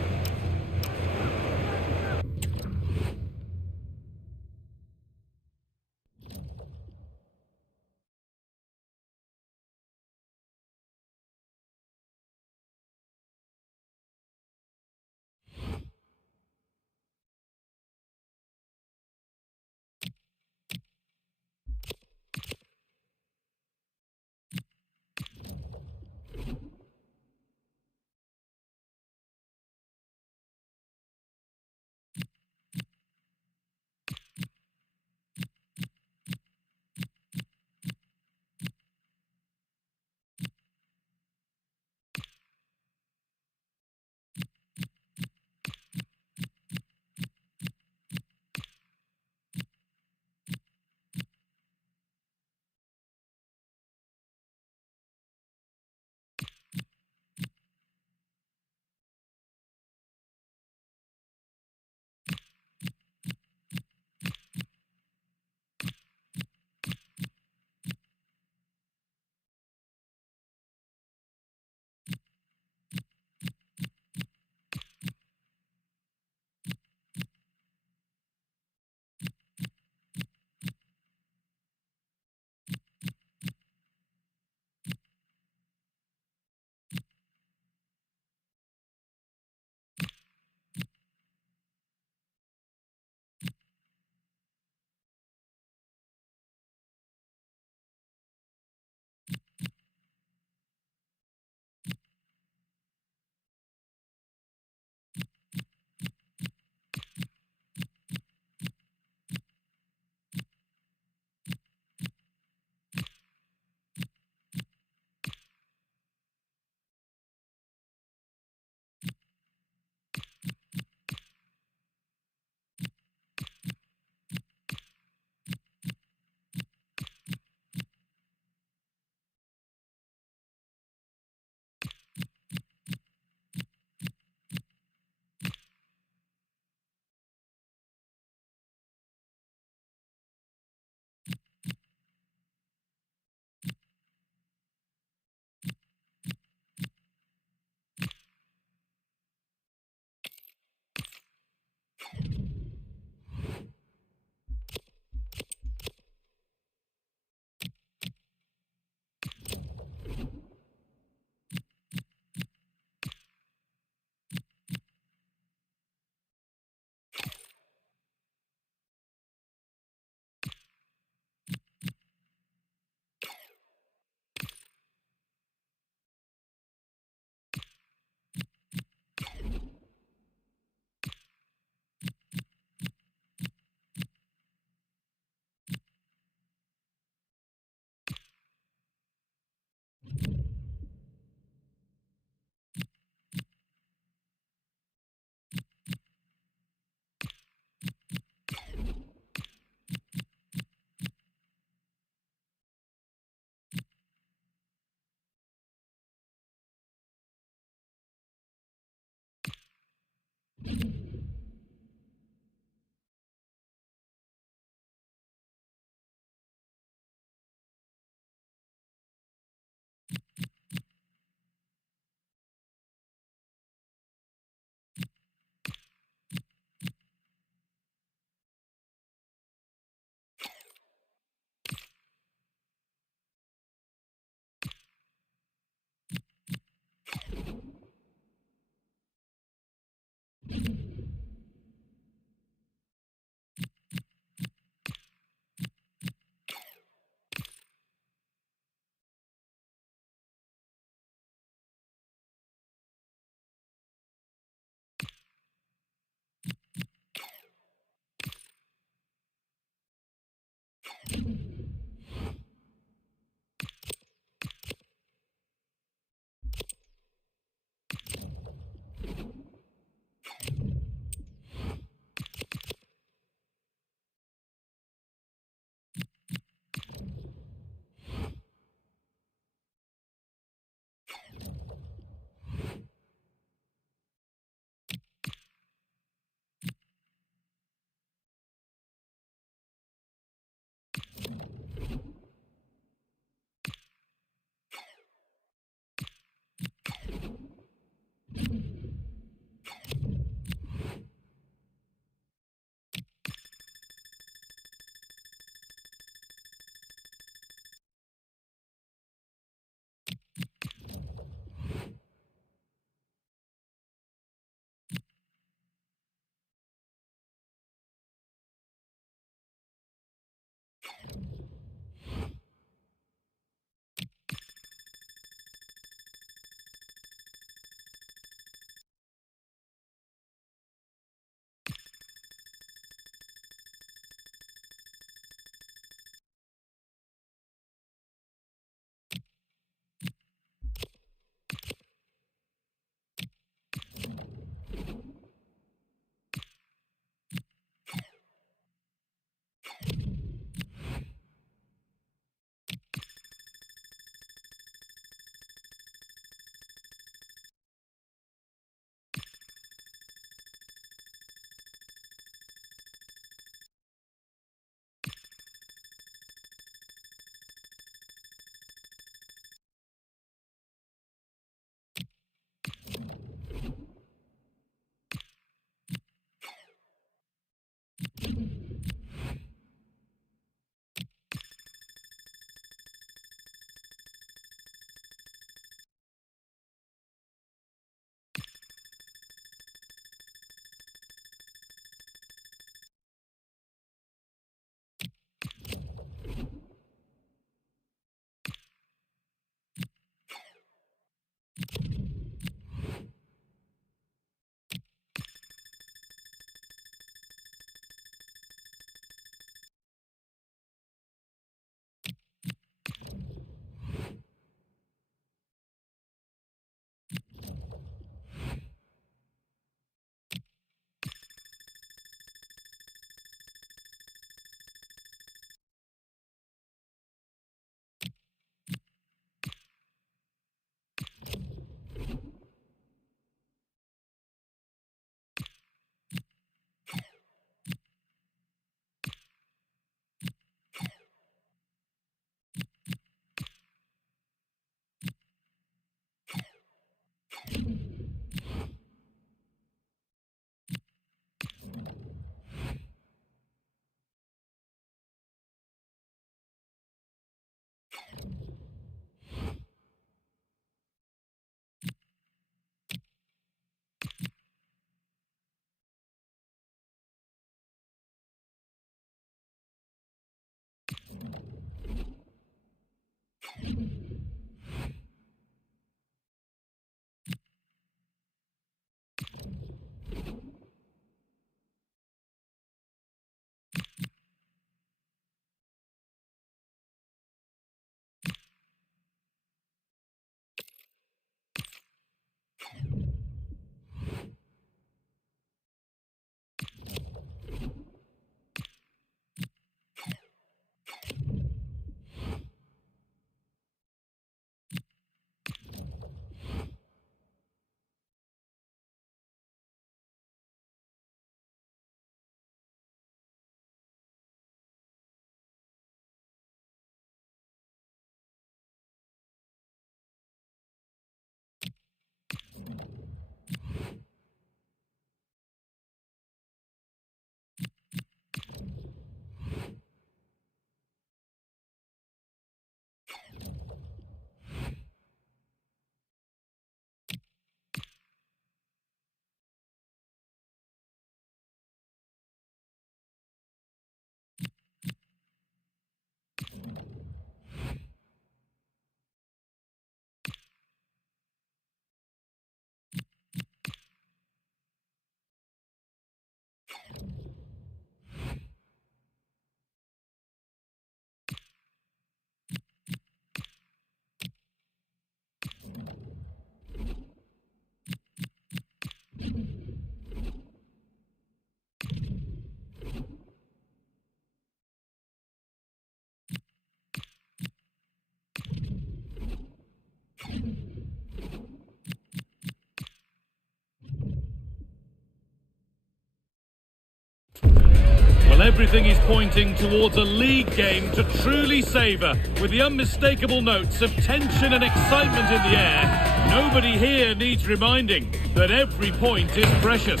Well, everything is pointing towards a league game to truly savour, with the unmistakable notes of tension and excitement in the air. Nobody here needs reminding that every point is precious.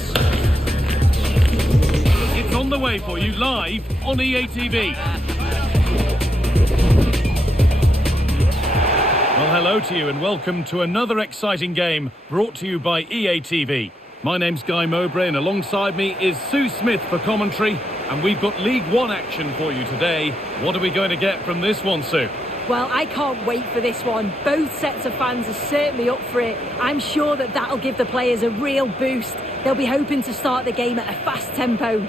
It's on the way for you live on EA TV. Well, hello to you and welcome to another exciting game brought to you by EA TV. My name's Guy Mowbray and alongside me is Sue Smith for commentary, and we've got League One action for you today. What are we going to get from this one, Sue? Well, I can't wait for this one. Both sets of fans are certainly up for it. I'm sure that that'll give the players a real boost. They'll be hoping to start the game at a fast tempo.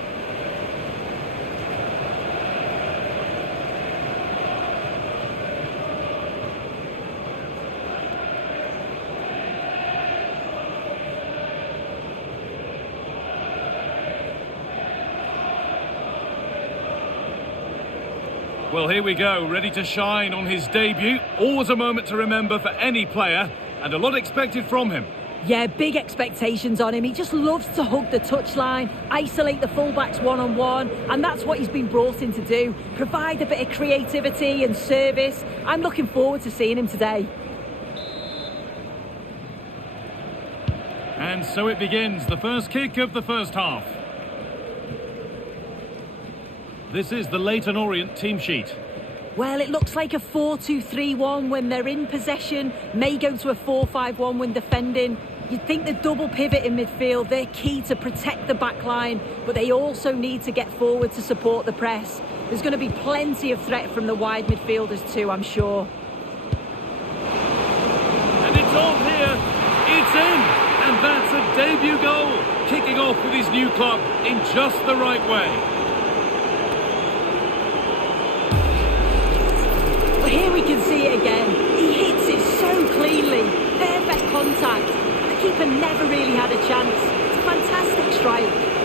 Well, here we go, ready to shine on his debut. Always a moment to remember for any player, and a lot expected from him. Yeah, big expectations on him. He just loves to hug the touchline, isolate the fullbacks one-on-one, and that's what he's been brought in to do. Provide a bit of creativity and service. I'm looking forward to seeing him today. And so it begins, the first kick of the first half. This is the Leyton Orient team sheet. Well, it looks like a 4-2-3-1 when they're in possession. May go to a 4-5-1 when defending. You'd think the double pivot in midfield, they're key to protect the back line, but they also need to get forward to support the press. There's going to be plenty of threat from the wide midfielders too, I'm sure. And it's on here. It's in. And that's a debut goal. Kicking off with his new club in just the right way. Here we can see it again. He hits it so cleanly. Perfect contact. The keeper never really had a chance. It's a fantastic strike.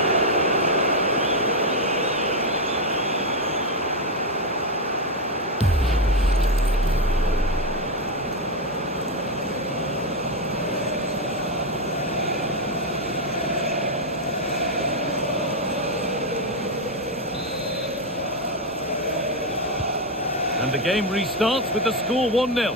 And the game restarts with the score 1-0.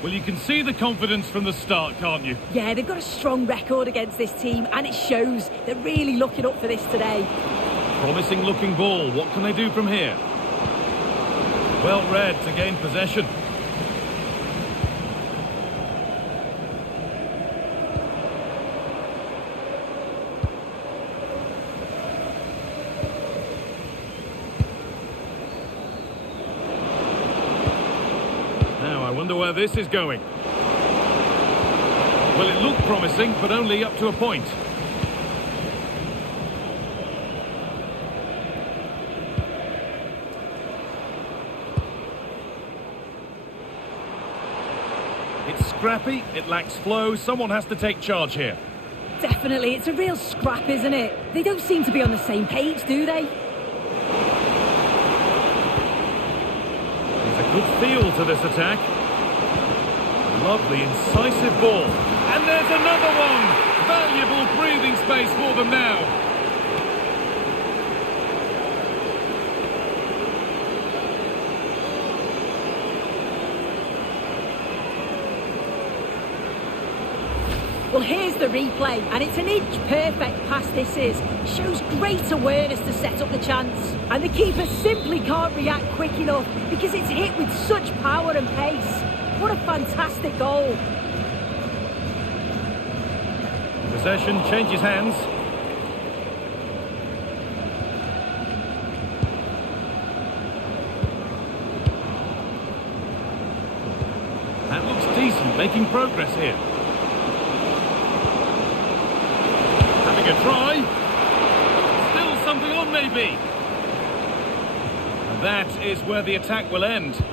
Well, you can see the confidence from the start, can't you? Yeah, they've got a strong record against this team, and it shows. They're really looking up for this today. Promising looking ball. What can they do from here? Well read to gain possession. I wonder where this is going. Well, it looked promising, but only up to a point. It's scrappy, it lacks flow, someone has to take charge here. Definitely, it's a real scrap, isn't it? They don't seem to be on the same page, do they? There's a good feel to this attack. Lovely, incisive ball. And there's another one! Valuable breathing space for them now. Well, here's the replay, and it's an inch-perfect pass this is. Shows great awareness to set up the chance. And the keeper simply can't react quick enough because it's hit with such power and pace. What a fantastic goal. Possession changes hands. That looks decent, making progress here. Having a try. Still something on maybe. And that is where the attack will end.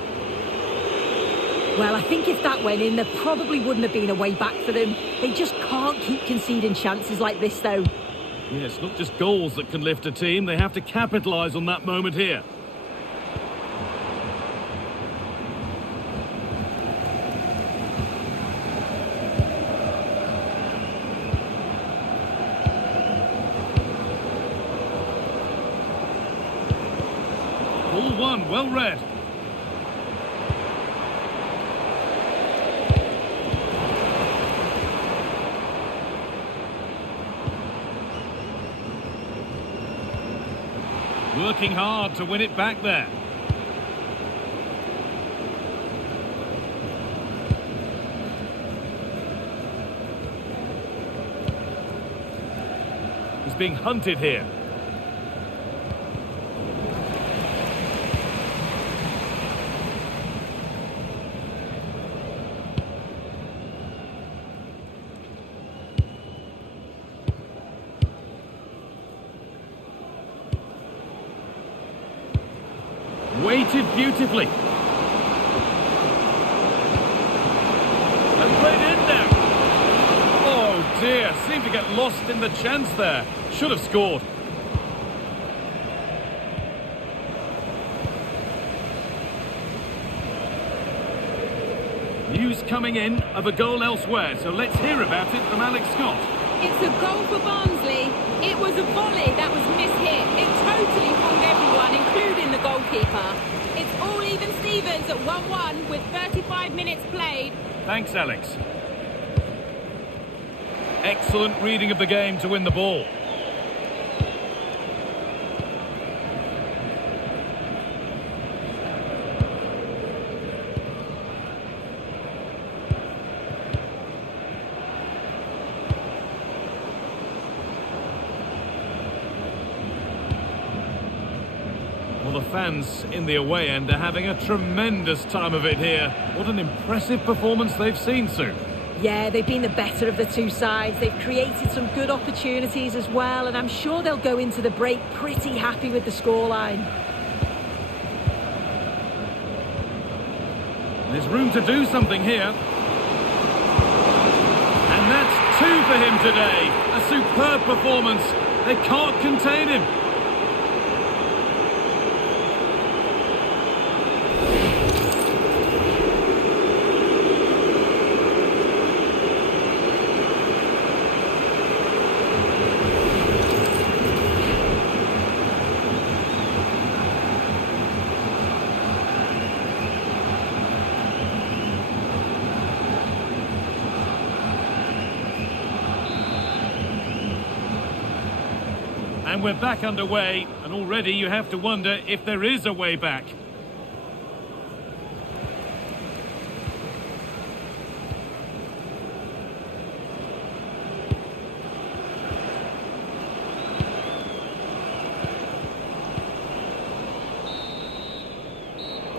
Well, I think if that went in, there probably wouldn't have been a way back for them. They just can't keep conceding chances like this, though. Yes, not just goals that can lift a team. They have to capitalise on that moment here. one, well read. Working hard to win it back there. He's being hunted here. Weighted beautifully. And played in now. Oh dear, seemed to get lost in the chance there. Should have scored. News coming in of a goal elsewhere, so let's hear about it from Alex Scott. It's a goal for Barnsley. It was a volley that was mishit. It totally fooled everyone, including the goalkeeper. It's all even Stevens at 1-1 with 35 minutes played. Thanks, Alex. Excellent reading of the game to win the ball. Well, the fans in the away end are having a tremendous time of it here. What an impressive performance they've seen, Sue. Yeah, they've been the better of the two sides. They've created some good opportunities as well, and I'm sure they'll go into the break pretty happy with the scoreline. There's room to do something here. And that's two for him today. A superb performance. They can't contain him. And we're back underway, and already you have to wonder if there is a way back.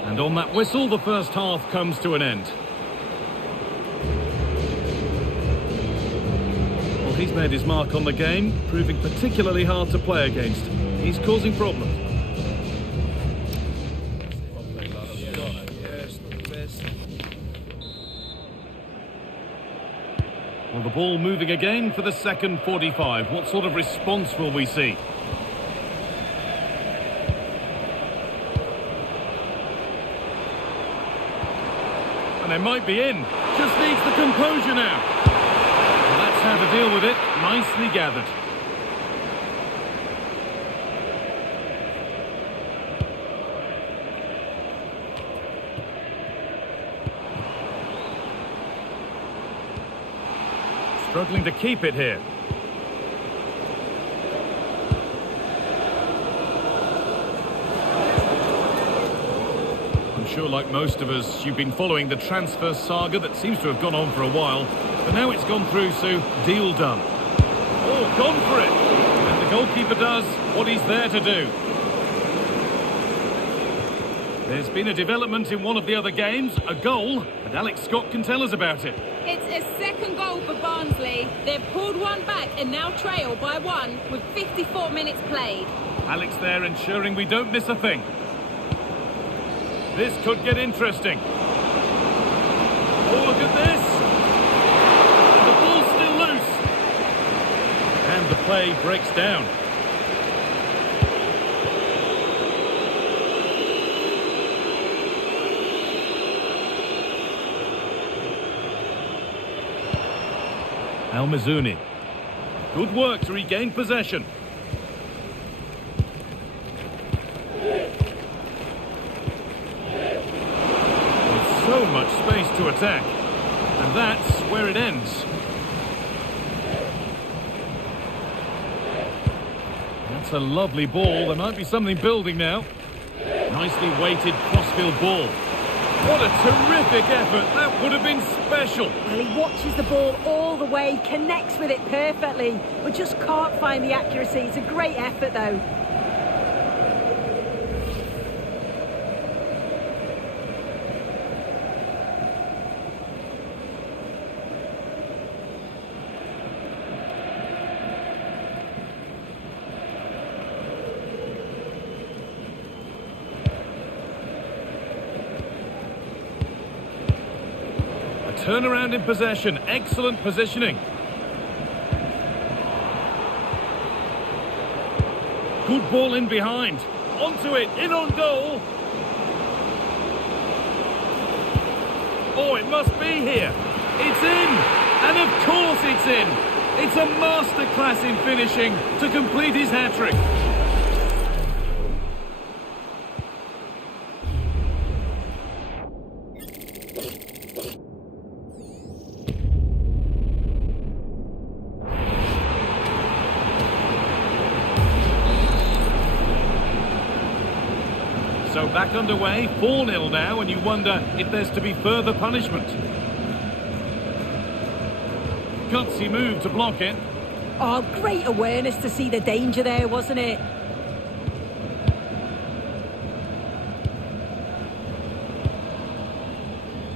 And on that whistle, the first half comes to an end. He's made his mark on the game, proving particularly hard to play against. He's causing problems. Well, the ball moving again for the second 45. What sort of response will we see? And they might be in. Just needs the composure now. How to deal with it, nicely gathered. Struggling to keep it here. I'm sure, like most of us, you've been following the transfer saga that seems to have gone on for a while. But now it's gone through, Sue. Deal done. Oh, gone for it. And the goalkeeper does what he's there to do. There's been a development in one of the other games, a goal, and Alex Scott can tell us about it. It's a second goal for Barnsley. They've pulled one back and now trail by one with 54 minutes played. Alex there ensuring we don't miss a thing. This could get interesting. Oh, look at this. And the play breaks down. Al-Mazouni. Good work to regain possession. to attack. And that's where it ends. That's a lovely ball. There might be something building now. Nicely weighted crossfield ball. What a terrific effort. That would have been special. Well, he watches the ball all the way, connects with it perfectly, but just can't find the accuracy. It's a great effort, though. Turnaround in possession, excellent positioning. Good ball in behind. Onto it, in on goal. Oh, it must be here. It's in, and of course it's in. It's a masterclass in finishing to complete his hat-trick. So back underway, 4-0 now, and you wonder if there's to be further punishment. Gutsy move to block it. Oh, great awareness to see the danger there, wasn't it?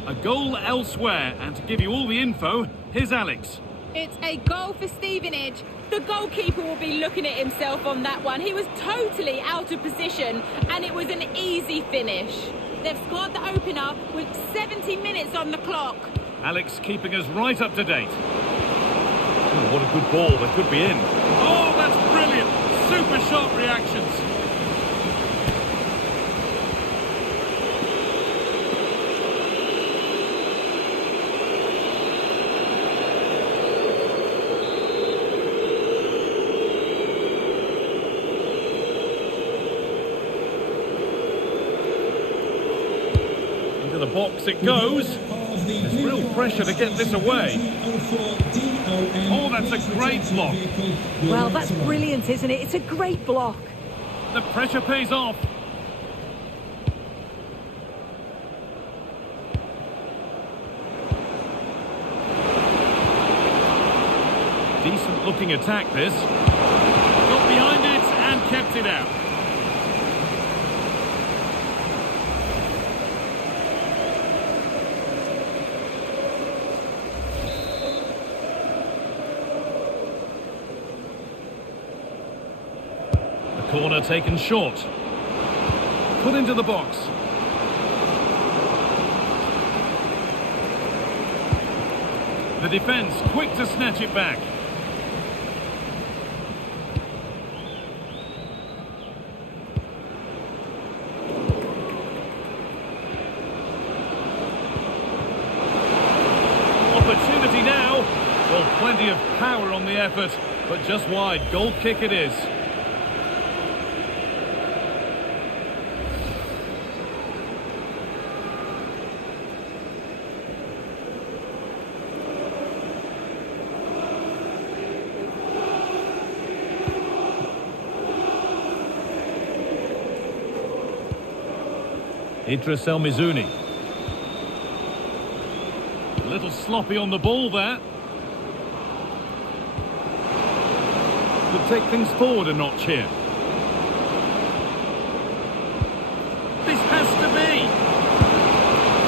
A goal elsewhere, and to give you all the info, here's Alex. It's a goal for Stevenage. The goalkeeper will be looking at himself on that one. He was totally out of position and it was an easy finish. They've scored the opener with 70 minutes on the clock. Alex keeping us right up to date. Oh, what a good ball, that could be in. Oh, that's brilliant. Super sharp reactions. The box it goes. There's real pressure to get this away. Oh, that's a great block. Well, that's brilliant, isn't it? It's a great block. The pressure pays off. Decent looking attack this. Got behind it and kept it out. Corner taken short. Put into the box. The defence quick to snatch it back. Opportunity now. Well, plenty of power on the effort, but just wide. Goal kick it is. Idris El Mizouni. A little sloppy on the ball there. Could take things forward a notch here. This has to be.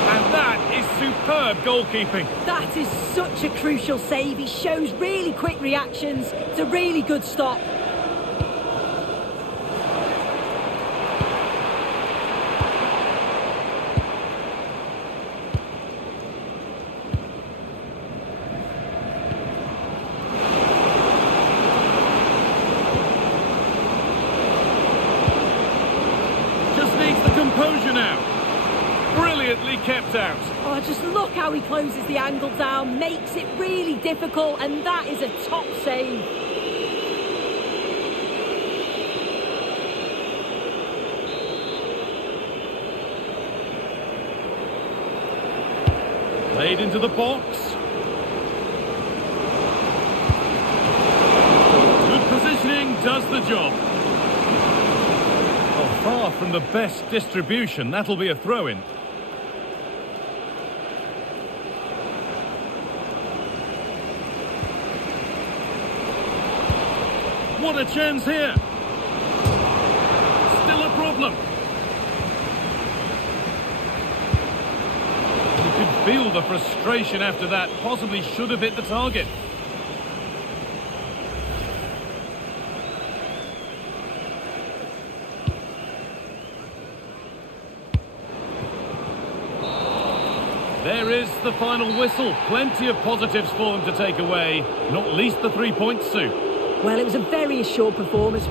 And that is superb goalkeeping. That is such a crucial save. He shows really quick reactions. It's a really good stop. Composure now. Brilliantly kept out. Oh, just look how he closes the angle down, makes it really difficult, and that is a top save. Played into the box. Good positioning does the job. Oh, far from the best distribution. That'll be a throw-in. What a chance here. Still a problem. You could feel the frustration after that. Possibly should have hit the target. There is the final whistle. Plenty of positives for them to take away. Not least the 3 points, Sue. Well, it was a very assured performance.